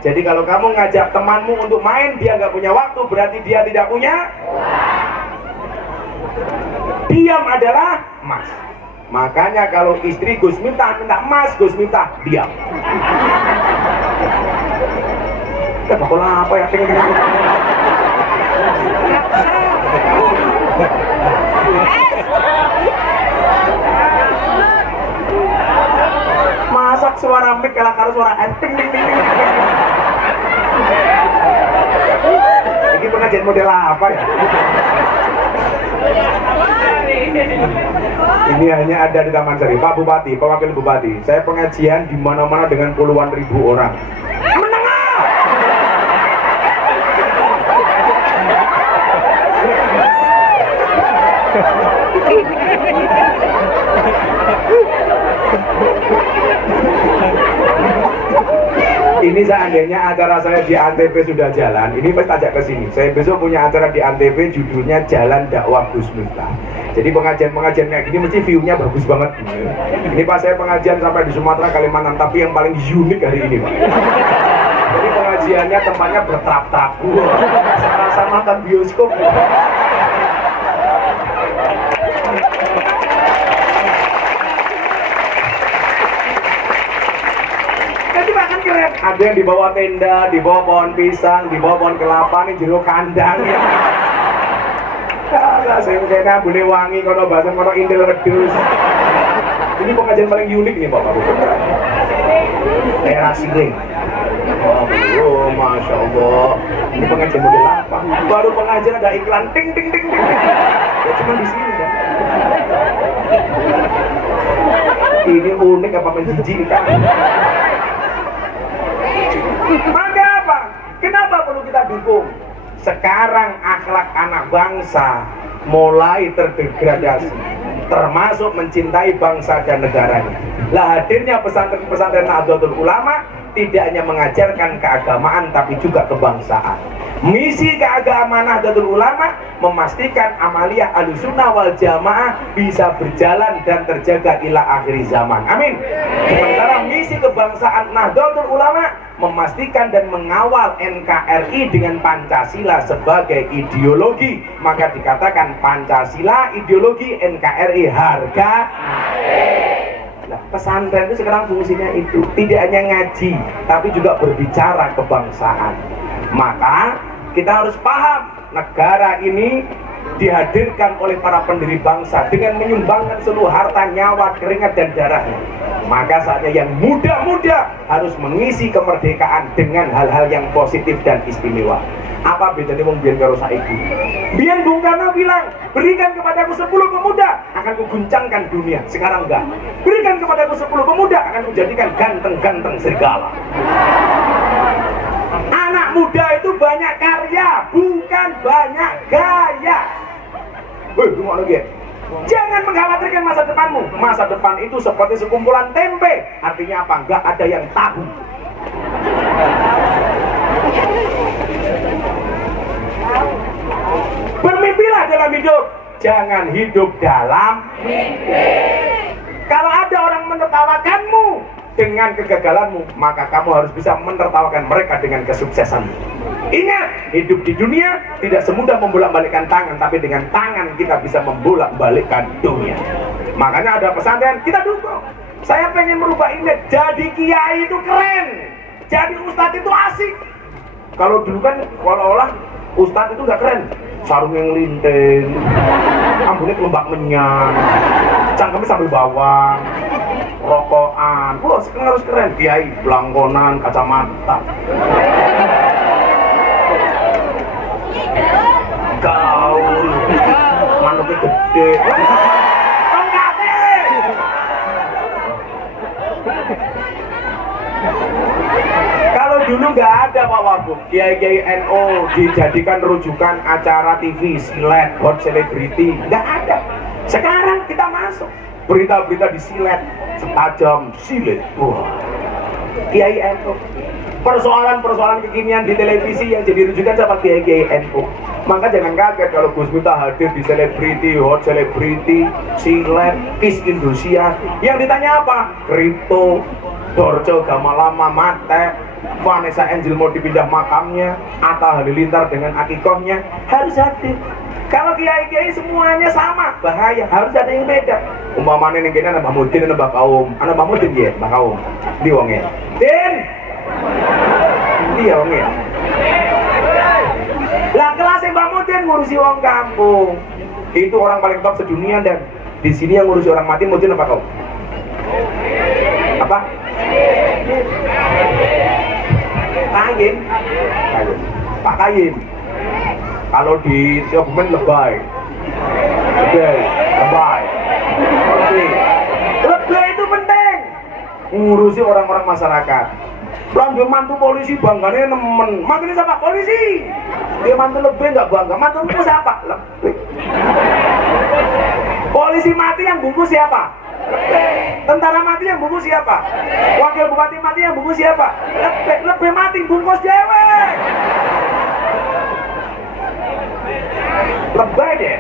Jadi kalau kamu ngajak temanmu untuk main, dia nggak punya waktu, berarti dia tidak punya. Diam adalah emas. Makanya kalau istri Gus Miftah minta emas, Gus Miftah diam. Bakal apa ya? Masak suara mic kalah karo suara ting ting ting. Ini pengajian model apa ya? Ini hanya ada di Taman Sari. Pak Bupati, Pak Wakil Bupati, saya pengajian di mana-mana dengan puluhan ribu orang. Menengah. Ini seandainya acara saya di Antv sudah jalan, ini pasti ajak ke sini. Saya besok punya acara di Antv, judulnya Jalan Dakwah Gus Miftah. Jadi pengajian-pengajian kayak gini mesti view-nya bagus banget. Ini pas saya pengajian sampai di Sumatera, Kalimantan, tapi yang paling unik hari ini, Pak. Jadi pengajiannya tempatnya bertrap-trap. Serasa nonton bioskop. Keren. Ada yang di bawah tenda, di bawah pohon pisang, di bawah pohon kelapa, nih jero kandang ya. Lah sing kena bule wangi kono basen kono indel wedhus. Ini pengajian paling unik nih Bapak Ibu. Daerah Siring. Oh, Masya Allah. Ini pengajian model apa? Baru pengajian ada iklan ting ting ting ting. Ya cuma di sini kan. Ini unik apa menjijikkan? Maka apa? Kenapa perlu kita dukung? Sekarang akhlak anak bangsa mulai terdegradasi, termasuk mencintai bangsa dan negaranya. Lah hadirnya pesantren-pesantren Nahdlatul Ulama tidak hanya mengajarkan keagamaan tapi juga kebangsaan. Misi keagamaan Nahdlatul Ulama memastikan amaliyah Ahlussunnah wal Jamaah bisa berjalan dan terjaga ila akhir zaman. Amin. Sementara misi kebangsaan Nahdlatul Ulama memastikan dan mengawal NKRI dengan Pancasila sebagai ideologi. Maka dikatakan Pancasila ideologi, NKRI harga. Nah, pesantren itu sekarang fungsinya itu tidak hanya ngaji, tapi juga berbicara kebangsaan. Maka kita harus paham negara ini dihadirkan oleh para pendiri bangsa dengan menyumbangkan seluruh harta, nyawa, keringat dan darahnya. Maka saatnya yang muda-muda harus mengisi kemerdekaan dengan hal-hal yang positif dan istimewa. Apa bedanya wong biyen karo saiki? Biyen Bung Karno bilang, berikan kepadaku 10 pemuda, akan kuguncangkan dunia. Sekarang enggak. Berikan kepadaku 10 pemuda, akan kujadikan ganteng-ganteng serigala. Anak muda itu banyak karya, bukan banyak gaya. Woi, tunggu lagi ya. Jangan mengkhawatirkan masa depanmu. Masa depan itu seperti sekumpulan tempe. Artinya apa? Enggak ada yang tahu. Bermimpilah dalam hidup, jangan hidup dalam mimpi. Kalau ada orang menertawakanmu dengan kegagalanmu, maka kamu harus bisa menertawakan mereka dengan kesuksesanmu. Ingat, hidup di dunia tidak semudah membolak-balikkan tangan, tapi dengan tangan kita bisa membolak-balikkan dunia. Makanya ada pesantren, kita dukung. Saya pengen merubah image, jadi kiai itu keren, jadi ustadz itu asik. Kalau dulu kan seolah-olah ustadz itu nggak keren, sarung yang linting, rambutnya kelembak menyan, cangkemnya sambil bawang. rokokan. Wah, sekarang harus keren. Kiai blangkonan, kacamata. Gaul, manuknya gede. Kalau dulu nggak ada Pak Wagub, Kiai NU dijadikan rujukan acara TV, silet, hot celebrity, nggak ada. Sekarang kita masuk, berita-berita di silet, setajam silet. Wah, Kiai NU. Persoalan-persoalan kekinian di televisi yang jadi rujukan sama Kiai NU. Maka jangan kaget kalau Gus Miftah hadir di selebriti, hot celebrity, silet, Kiss Indonesia. Yang ditanya apa? Kripto, Dorce Gamalama mate, Vanessa Angel mau dipindah makamnya, Atta Halilintar dengan akikohnya, harus hadir. Kalau kiai-kiai semuanya sama, bahaya, harus ada yang beda. Umpamanya ning kene ana Mbah Mudin, ana Mbah Kaum, ana Mbah Mudin ya, Mbah Kaum. Ndi wonge? Din. Ndi wonge? Lah kelas Mbah Mudin ngurusi wong kampung. Itu orang paling top sedunia dan di sini yang ngurusi orang mati Mudin apa kau? Apa? Kayim. Pak Kayim. Kalau di Kebumen lebay. Lebay. Lebay itu penting. Ngurusi orang-orang masyarakat. Dia mantu polisi bangganya nemen. Mantunya siapa? Polisi. Dia mantu lebay nggak bangga. Mantunya siapa? Lebay. Polisi mati yang bungkus siapa? Lebay. Tentara mati yang bungkus siapa? Wakil bupati mati yang bungkus siapa? Lebay. Lebay mati bungkus cewek. Lebay deh.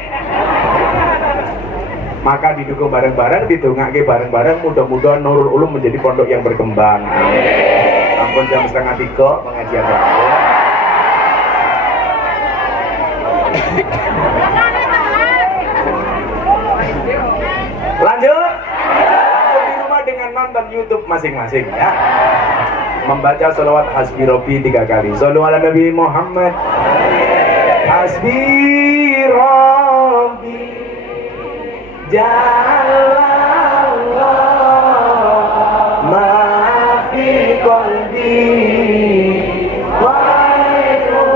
Maka didukung bareng-bareng, didongake bareng-bareng, mudah-mudahan Nurul Ulum menjadi pondok yang berkembang. Ampun jam 2:30 pengajian terakhir. Lanjut di rumah dengan nonton YouTube masing-masing ya. Membaca sholawat hasbi Rabbi 3 kali. Shollu ala Nabi Muhammad. Hasbi Rabbi Jalallah ma fi qalbi Wairullah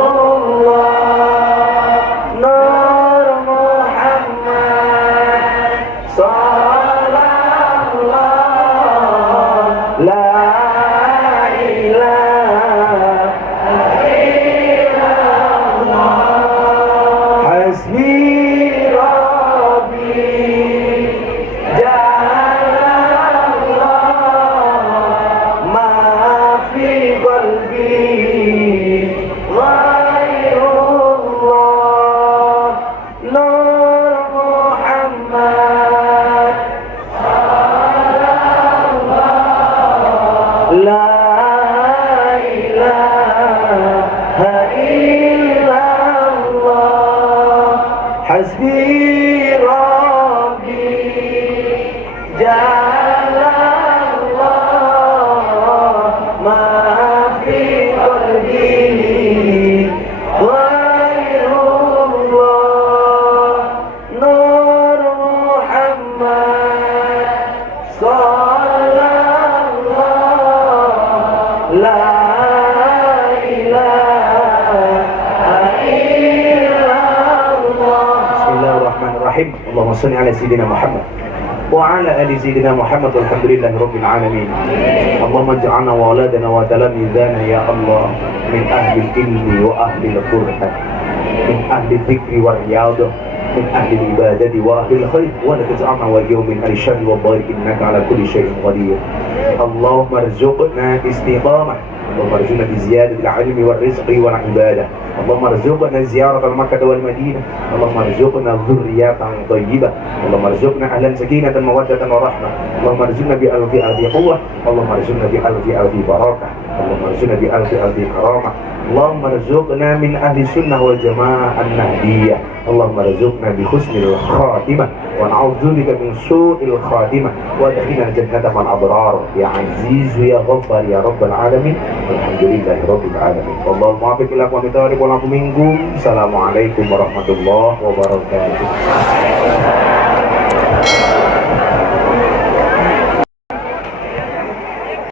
Nur Muhammad Sallallahu La ilaha illallah Hasbi Rabbi Jalallah ma fi qalbi Ghairullah Nur Muhammad Sallallahu La ilaha illallah Hasbi Rabbi Jalallah ma fi qalbi Ghairullah Nur Muhammad Sallallahu La ilaha illallah Bismillahirrahmanirrahim Allahumma salli ala Sayyidina Muhammad وعلى آل سيدنا محمد والحمد لله رب العالمين اللهم اجعلنا وأولادنا وتلاميذنا يا الله من أهل العلم وأهل القرآن من أهل الذكر والرياضة من أهل العبادة وأهل الخير ولا تجعلنا وإياهم من أهل الشر والضيق إنك على كل شيء قدير اللهم ارزقنا استقامة اللهم ارزقنا بزيادة العلم والرزق والعبادة اللهم ارزقنا زيارة مكة والمدينة اللهم ارزقنا ذرية طيبة اللهم ارزقنا أهلا سكينة مودة ورحمة اللهم ارزقنا بألف ألف قوة اللهم ارزقنا بألف ألف بركة اللهم ارزقنا بألف ألف كرامة اللهم ارزقنا من أهل السنة والجماعة النهدية اللهم ارزقنا بحسن الخاتمة ونعوذ بك من سوء الخاتمة وادخلنا الجنة مع الأبرار يا عزيز يا غفار يا رب العالمين والحمد لله رب العالمين والله الموفق لكم ومن والعفو منكم السلام عليكم ورحمة الله وبركاته